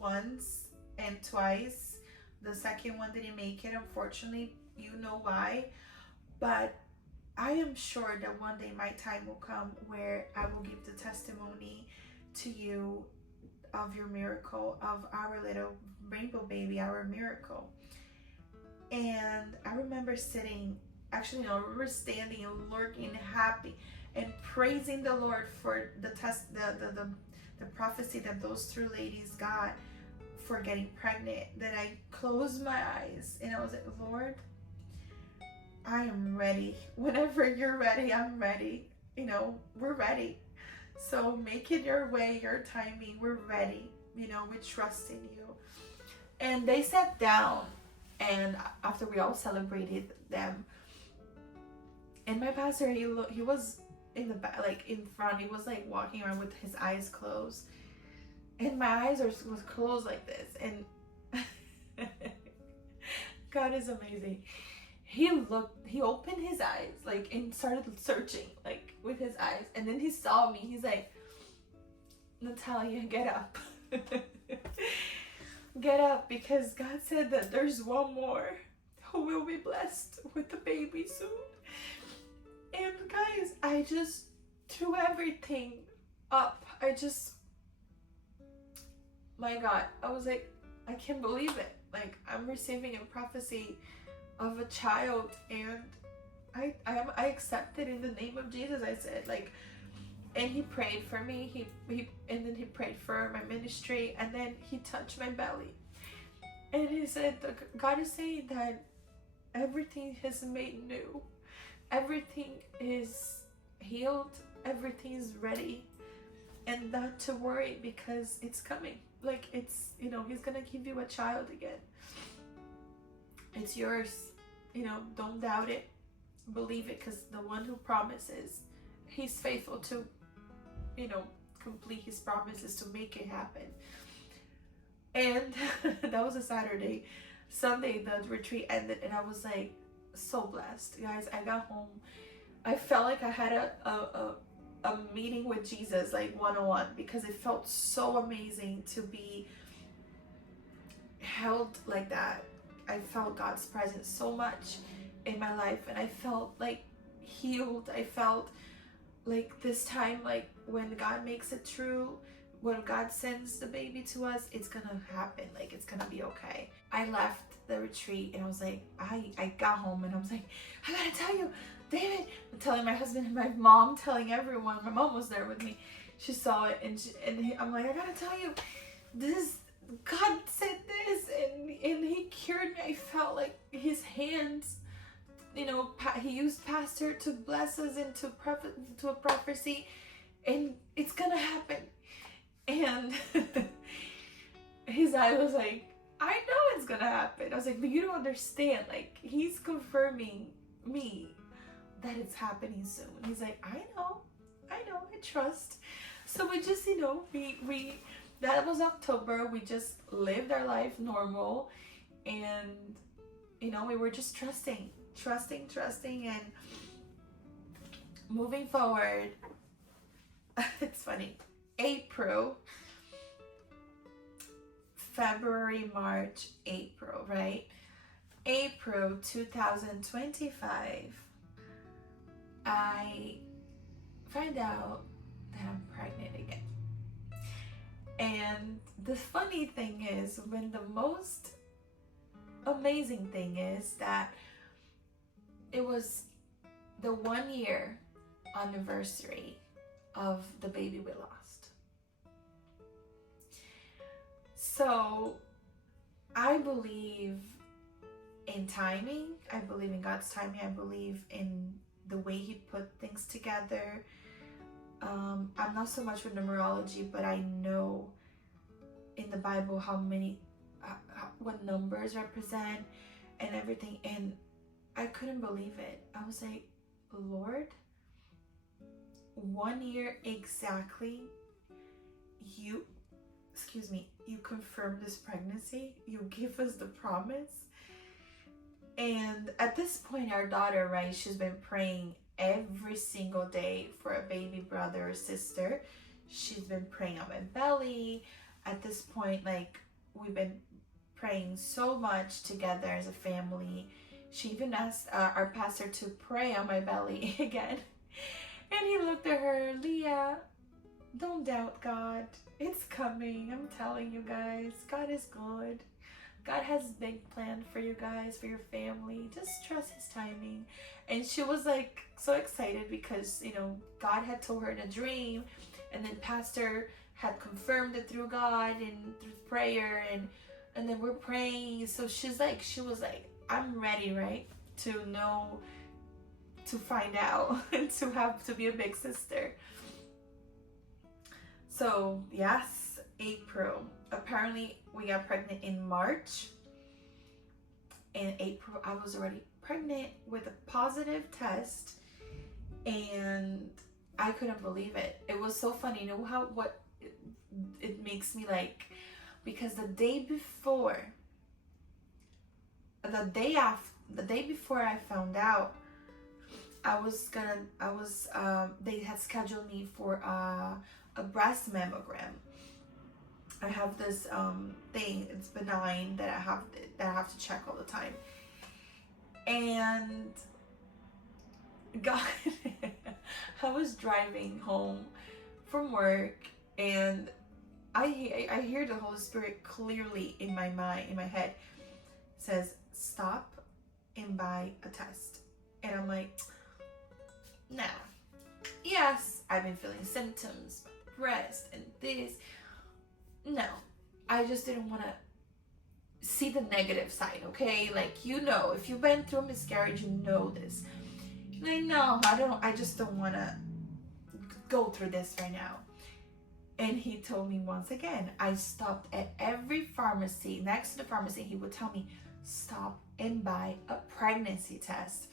once and twice. The second one didn't make it, unfortunately. You know why. But I am sure that one day my time will come where I will give the testimony to you of your miracle, of our little rainbow baby, our miracle. And I remember standing and looking happy and praising the Lord for the prophecy that those 3 ladies got for getting pregnant. That I closed my eyes and I was like, Lord, I am ready. Whenever you're ready, I'm ready. We're ready. So make it your way, your timing. We're ready. We trust in you. And they sat down, and after we all celebrated them, and my pastor, he in the back, like in front. He was like walking around with his eyes closed, and my eyes was closed like this. And God is amazing. He opened his eyes like and started searching like with his eyes, and then he saw me. He's like, Natalia, get up. Get up, because God said that there's one more who will be blessed with the baby soon. And guys, I just threw everything up. My God, I was like, I can't believe it. Like, I'm receiving a prophecy of a child, and I accept it in the name of Jesus. I said, like, and he prayed for me. And then he prayed for my ministry, and then he touched my belly, and he said, God is saying that everything is made new, everything is healed, everything is ready, and not to worry, because it's coming. Like, it's, you know, he's gonna give you a child again. It's yours. You know, don't doubt it, believe it, because the one who promises, he's faithful to, you know, complete his promises, to make it happen. And that was a Saturday. Sunday the retreat ended, and I was like so blessed, guys. I got home, I felt like I had a meeting with Jesus, like one-on-one, because it felt so amazing to be held like that. I felt God's presence so much in my life, and I felt like healed. I felt like this time, like when God makes it true, when God sends the baby to us, it's gonna happen. Like, it's gonna be okay. I left the retreat, and I was like, I got home, and I was like, I gotta tell you, David. I'm telling my husband and my mom, telling everyone. My mom was there with me. She saw it, and I'm like, I gotta tell you, this, God said this, and he cured me. I felt like his hands, you know, he used pastor to bless us into a prophecy, and it's gonna happen. And his eye was like, I know it's gonna happen. I was like, but you don't understand. Like, he's confirming me that it's happening soon. He's like, I know, I trust. So we just, you know, we that was October. We just lived our life normal, and, you know, we were just trusting, and moving forward. It's funny. April, February, March, April, right? April 2025, I find out that I'm pregnant again. And the funny thing is, when the most amazing thing is that it was the 1 year anniversary of the baby we lost. So I believe in timing. I believe in God's timing. I believe in the way he put things together. I'm not so much with numerology, but I know in the Bible what numbers represent and everything. And I couldn't believe it. I was like, Lord, 1 year exactly, you confirmed this pregnancy. You give us the promise. And at this point, our daughter, right, she's been praying every single day for a baby brother or sister. She's been praying on my belly. At this point, like, we've been praying so much together as a family. She even asked our pastor to pray on my belly again. And he looked at her, Leah, don't doubt God. It's coming. I'm telling you guys, God is good. God has a big plan for you guys, for your family. Just trust his timing. And she was like so excited because, you know, God had told her in a dream, and then pastor had confirmed it through God and through prayer, and then we're praying. So she was like, I'm ready, right? To know, to find out, and to be a big sister. So yes, April. Apparently we got pregnant in March. In April, I was already pregnant with a positive test. And I couldn't believe it. It was so funny. You know how, what it makes me like, because the day before I found out, they had scheduled me for a breast mammogram. I have this thing, it's benign, that I have to check all the time. And God, I was driving home from work, and I hear the Holy Spirit clearly in my mind, in my head, says, stop and buy a test. And I'm like, nah. Yes, I've been feeling symptoms, breast and this. No, I just didn't want to see the negative side, okay? Like, you know, if you've been through a miscarriage, you know this. And I know, I just don't want to go through this right now. And he told me once again, I stopped at every pharmacy, next to the pharmacy, he would tell me, stop and buy a pregnancy test.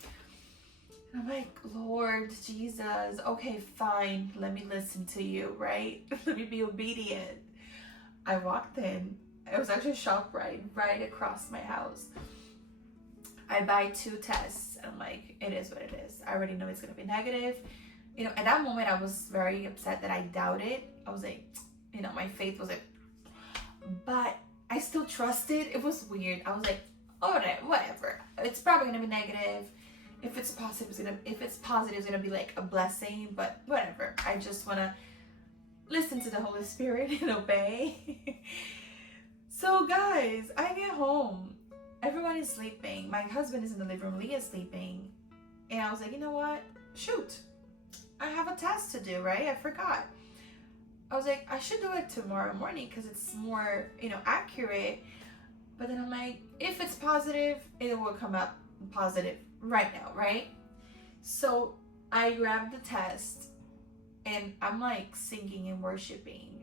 And I'm like, Lord Jesus, okay, fine, let me listen to you, right? Let me be obedient. I walked in. It was actually a ShopRite right across my house. I buy 2 tests. And I'm like, it is what it is. I already know it's going to be negative. You know, at that moment, I was very upset that I doubted. I was like, you know, my faith was like, but I still trusted. It was weird. I was like, oh, whatever. It's probably going to be negative. If it's positive, it's gonna be like a blessing. But whatever. I just want to listen to the Holy Spirit and obey. So guys, I get home. Everyone is sleeping. My husband is in the living room. Leah's sleeping. And I was like, you know what? Shoot. I have a test to do, right? I forgot. I was like, I should do it tomorrow morning because it's more, you know, accurate. But then I'm like, if it's positive, it will come up positive right now, right? So I grabbed the test and I'm like singing and worshiping.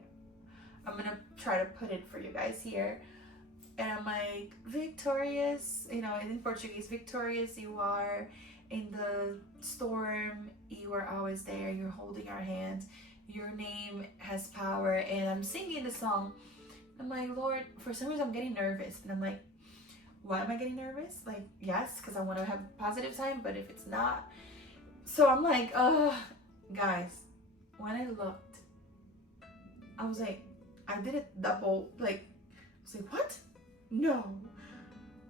I'm gonna try to put it for you guys here. And I'm like, victorious, you know, in Portuguese, victorious you are. In the storm, you are always there. You're holding our hands. Your name has power. And I'm singing the song. I'm like, Lord, for some reason I'm getting nervous. And I'm like, why am I getting nervous? Like, yes, because I want to have a positive sign, but if it's not. So I'm like, guys, when I looked, I was like, I did it double, like, I was like, what? No,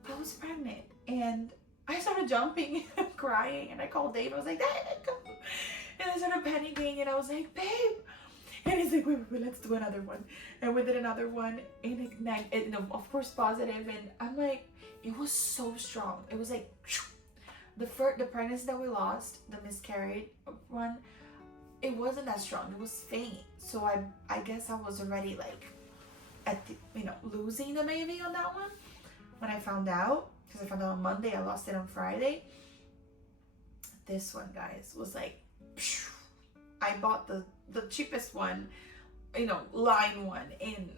I was pregnant. And I started jumping and crying, and I called Dave. I was like, Dad, come. And I started panicking, and I was like, babe. And he's like, wait, let's do another one. And we did another one, and it, of course, positive. And I'm like, it was so strong. It was like, the pregnancy that we lost, the miscarried one, it wasn't that strong. It was faint. So I guess I was already like, at the, you know, losing the baby on that one. When I found out, because I found out on Monday, I lost it on Friday. This one, guys, was like, I bought the cheapest one, you know, line one, and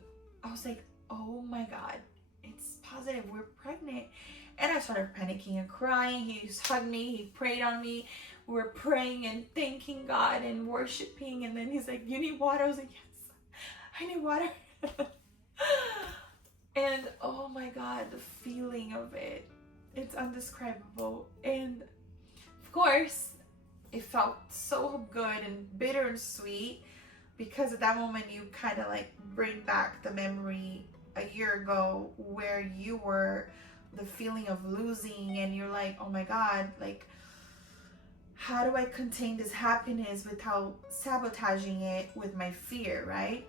I was like, oh my God, it's positive, we're pregnant. And I started panicking and crying. He hugged me, he prayed on me. We were praying and thanking God and worshiping. And then he's like, you need water? I was like, yes, I need water. And oh my God, the feeling of it, it's indescribable. And of course, it felt so good and bitter and sweet, because at that moment you kind of like bring back the memory a year ago where you were, the feeling of losing, and you're like, oh my God, like, how do I contain this happiness without sabotaging it with my fear, right?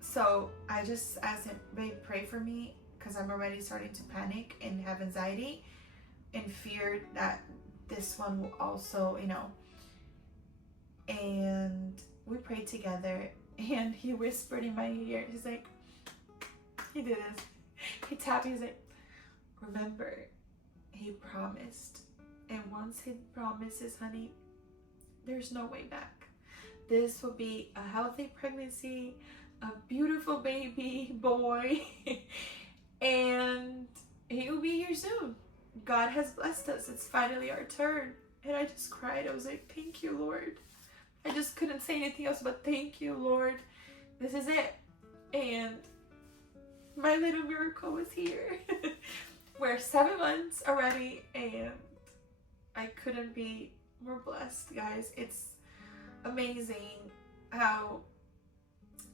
So I just asked him, babe, pray for me, because I'm already starting to panic and have anxiety and fear that this one will also, you know. And we prayed together, and he whispered in my ear, he's like, he did this, he tapped me, he's like, remember, he promised, and once he promises, honey, there's no way back. This will be a healthy pregnancy, a beautiful baby boy, and he will be here soon. God has blessed us. It's finally our turn. And I just cried. I was like, thank you, Lord. I just couldn't say anything else but thank you, Lord. This is it. And my little miracle is here. We're 7 months already, and I couldn't be more blessed, guys. It's amazing how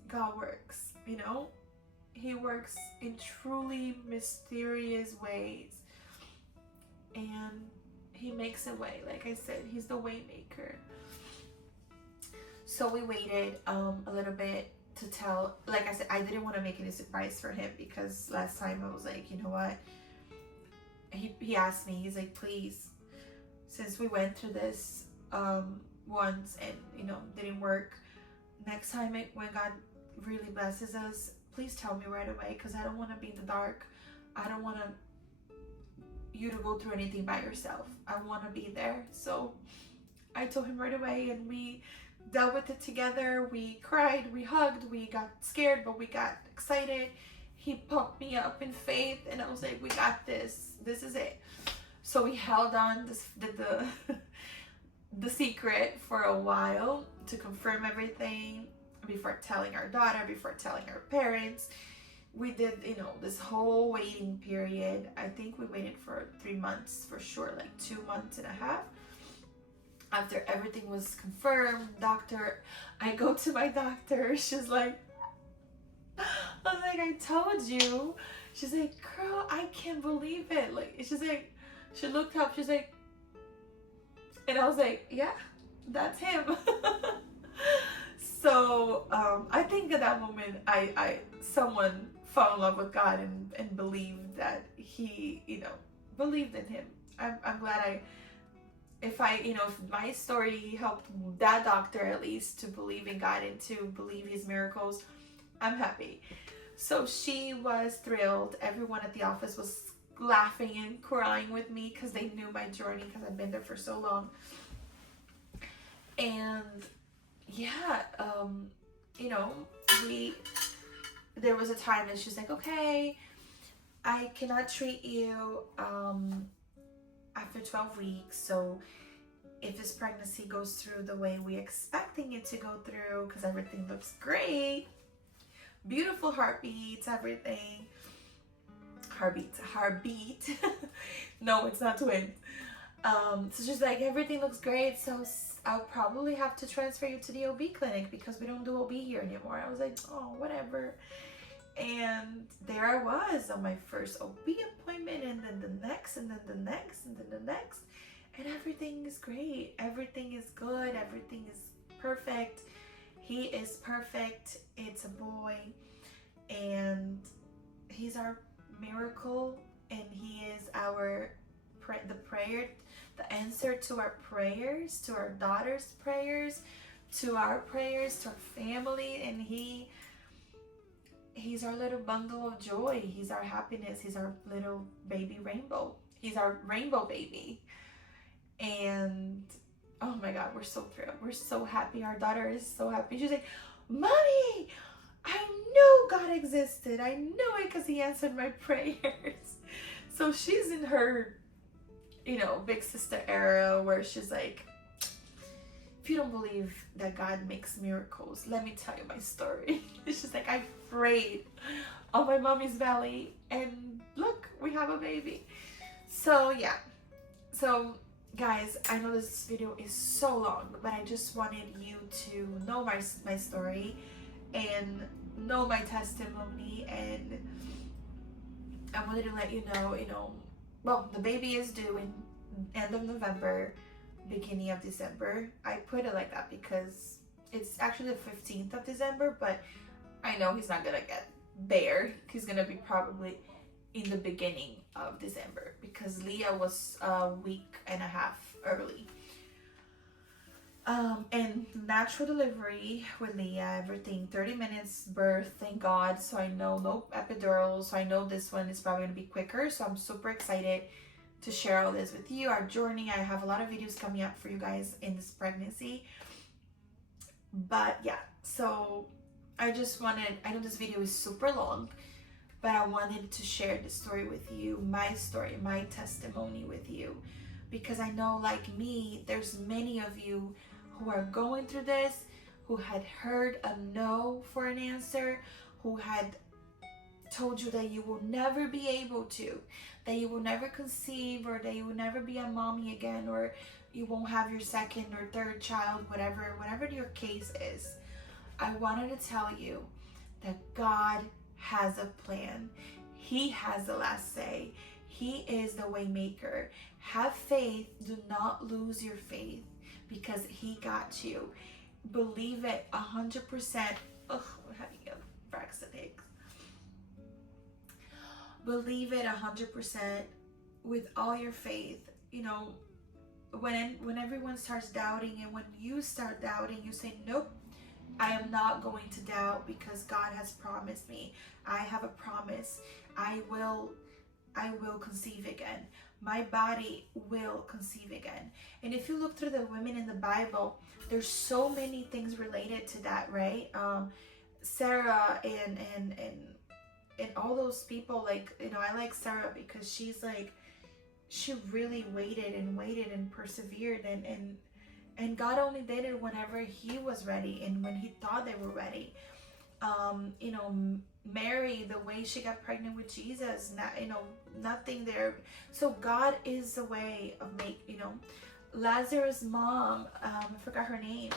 God works, you know? He works in truly mysterious ways. And he makes a way. Like I said, he's the way maker. So we waited a little bit to tell. Like I said, I didn't want to make any surprise for him, because last time I was like, you know what? He asked me, he's like, please, since we went through this once and, you know, didn't work, next time when God really blesses us, please tell me right away, because I don't want to be in the dark. I don't want you to go through anything by yourself. I want to be there. So I told him right away, and we dealt with it together. We cried, we hugged, we got scared, but we got excited. He pumped me up in faith, and I was like, we got this. This is it. So we held on the secret for a while to confirm everything before telling our daughter, before telling our parents. We did, you know, this whole waiting period. I think we waited for 3 months for sure, like 2.5 months. After everything was confirmed, I go to my doctor. She's like, I was like, I told you. She's like, girl, I can't believe it. Like, she's like, she looked up, she's like, and I was like, yeah, that's him. So I think at that moment, someone fell in love with God and believed that he, you know, believed in him. I'm glad if my story helped that doctor at least to believe in God and to believe his miracles, I'm happy. So she was thrilled. Everyone at the office was laughing and crying with me because they knew my journey, because I've been there for so long. And yeah, you know, there was a time that she's like, okay, I cannot treat you after 12 weeks. So if this pregnancy goes through the way we're expecting it to go through, because everything looks great, beautiful heartbeats, everything. Heartbeat. No, it's not twins. So she's like, everything looks great, so I'll probably have to transfer you to the OB clinic because we don't do OB here anymore. I was like, oh, whatever. And there I was on my first OB appointment, and then the next, and then the next, and then the next. And everything is great. Everything is good. Everything is perfect. He is perfect. It's a boy. And he's our miracle. And he is the answer to our prayers, to our daughter's prayers, to our prayers, to our family. And he's our little bundle of joy. He's our happiness. He's our little baby rainbow. He's our rainbow baby. And oh my God, we're so thrilled. We're so happy. Our daughter is so happy. She's like, Mommy, I knew God existed. I knew it because he answered my prayers. So she's in her, big sister era where she's like, if you don't believe that God makes miracles, let me tell you my story. She's like, I prayed on my mommy's belly and look, we have a baby. So yeah. So guys, I know this video is so long, but I just wanted you to know my story and know my testimony, and I wanted to let you know, well, the baby is due in end of November, beginning of December. I put it like that because it's actually the 15th of December, but I know he's not gonna get there. He's gonna be probably in the beginning of December because Leah was a week and a half early. And natural delivery with Leah, everything 30 minutes birth, thank God. So I know no epidural, so I know this one is probably gonna be quicker. So I'm super excited to share all this with you, our journey. I have a lot of videos coming up for you guys in this pregnancy. But yeah, so I know this video is super long, but I wanted to share the story with you, my story, my testimony with you, because I know, like me, there's many of you who are going through this, who had heard a no for an answer, who had told you that you will never be able to, that you will never conceive, or that you will never be a mommy again, or you won't have your second or third child, whatever your case is. I wanted to tell you that God has a plan. He has the last say. He is the way maker. Have faith. Do not lose your faith, because he got you. Believe it 100%. Ugh, we're having a Braxton Hicks. Believe it 100% with all your faith. You know, when everyone starts doubting, and when you start doubting, you say, nope, I am not going to doubt, because God has promised me. I have a promise. I will conceive again. My body will conceive again. And if you look through the women in the Bible, there's so many things related to that, right? Sarah and all those people, like, you know, I like Sarah because she's like, she really waited and persevered, and God only did it whenever he was ready and when he thought they were ready. You know, Mary, the way she got pregnant with Jesus, nothing there. So God is the way of Lazarus' mom, I forgot her name.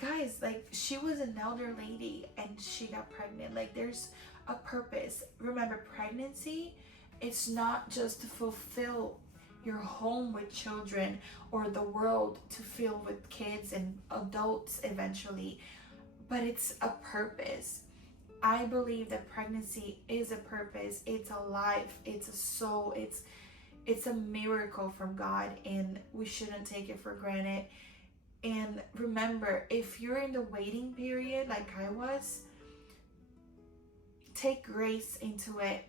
Guys, like, she was an elder lady and she got pregnant. Like, there's a purpose. Remember, pregnancy, it's not just to fulfill your home with children or the world to fill with kids and adults eventually, but it's a purpose. I believe that pregnancy is a purpose. It's a life. It's a soul. It's a miracle from God, and we shouldn't take it for granted. And remember, if you're in the waiting period like I was, take grace into it.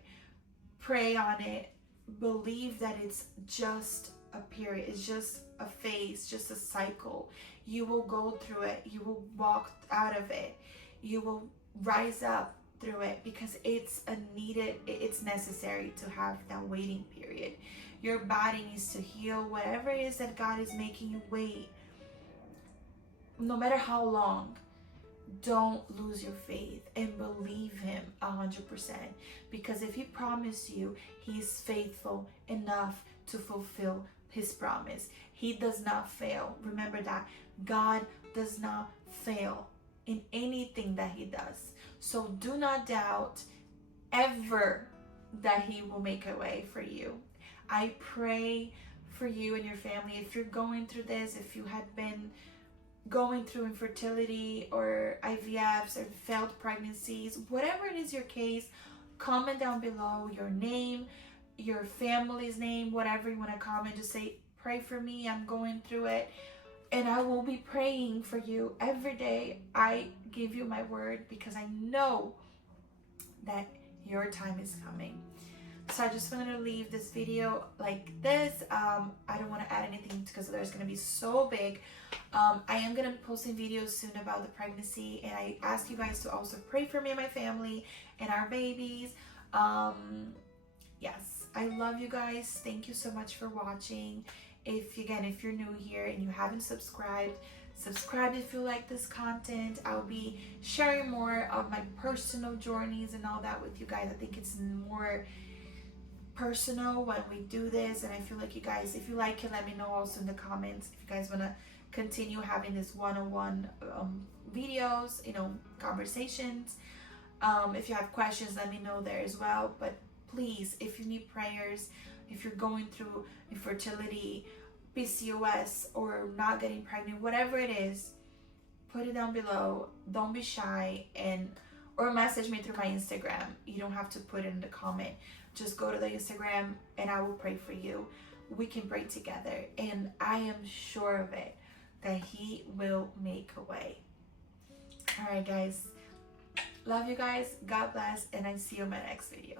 Pray on it. Believe that it's just a period. It's just a phase, just a cycle. You will go through it. You will walk out of it. You will rise up through it, because it's necessary to have that waiting period. Your body needs to heal. Whatever it is that God is making you wait, no matter how long, don't lose your faith and believe him 100%, because if he promised you, he's faithful enough to fulfill his promise. He does not fail. Remember that. God does not fail in anything that he does. So do not doubt ever that he will make a way for you. I pray for you and your family. If you're going through this, if you had been going through infertility or IVFs or failed pregnancies, whatever it is your case, comment down below your name, your family's name, whatever you want to comment. Just say, pray for me, I'm going through it, and I will be praying for you every day. I give you my word, because I know that your time is coming. So I just wanted to leave this video like this. I don't want to add anything because there's going to be so big. I am going to be posting videos soon about the pregnancy, and I ask you guys to also pray for me and my family and our babies. Yes, I love you guys. Thank you so much for watching. If you're new here and you haven't subscribed, subscribe if you like this content. I'll be sharing more of my personal journeys and all that with you guys. I think it's more personal when we do this, and I feel like you guys, if you like it, let me know also in the comments if you guys want to continue having this one-on-one videos, conversations. If you have questions, let me know there as well. But please, if you need prayers, if you're going through infertility, PCOS, or not getting pregnant, whatever it is, put it down below. Don't be shy, or message me through my Instagram. You don't have to put it in the comment. Just go to the Instagram and I will pray for you. We can pray together, and I am sure of it that he will make a way. All right, guys. Love you guys. God bless, and I see you in my next video.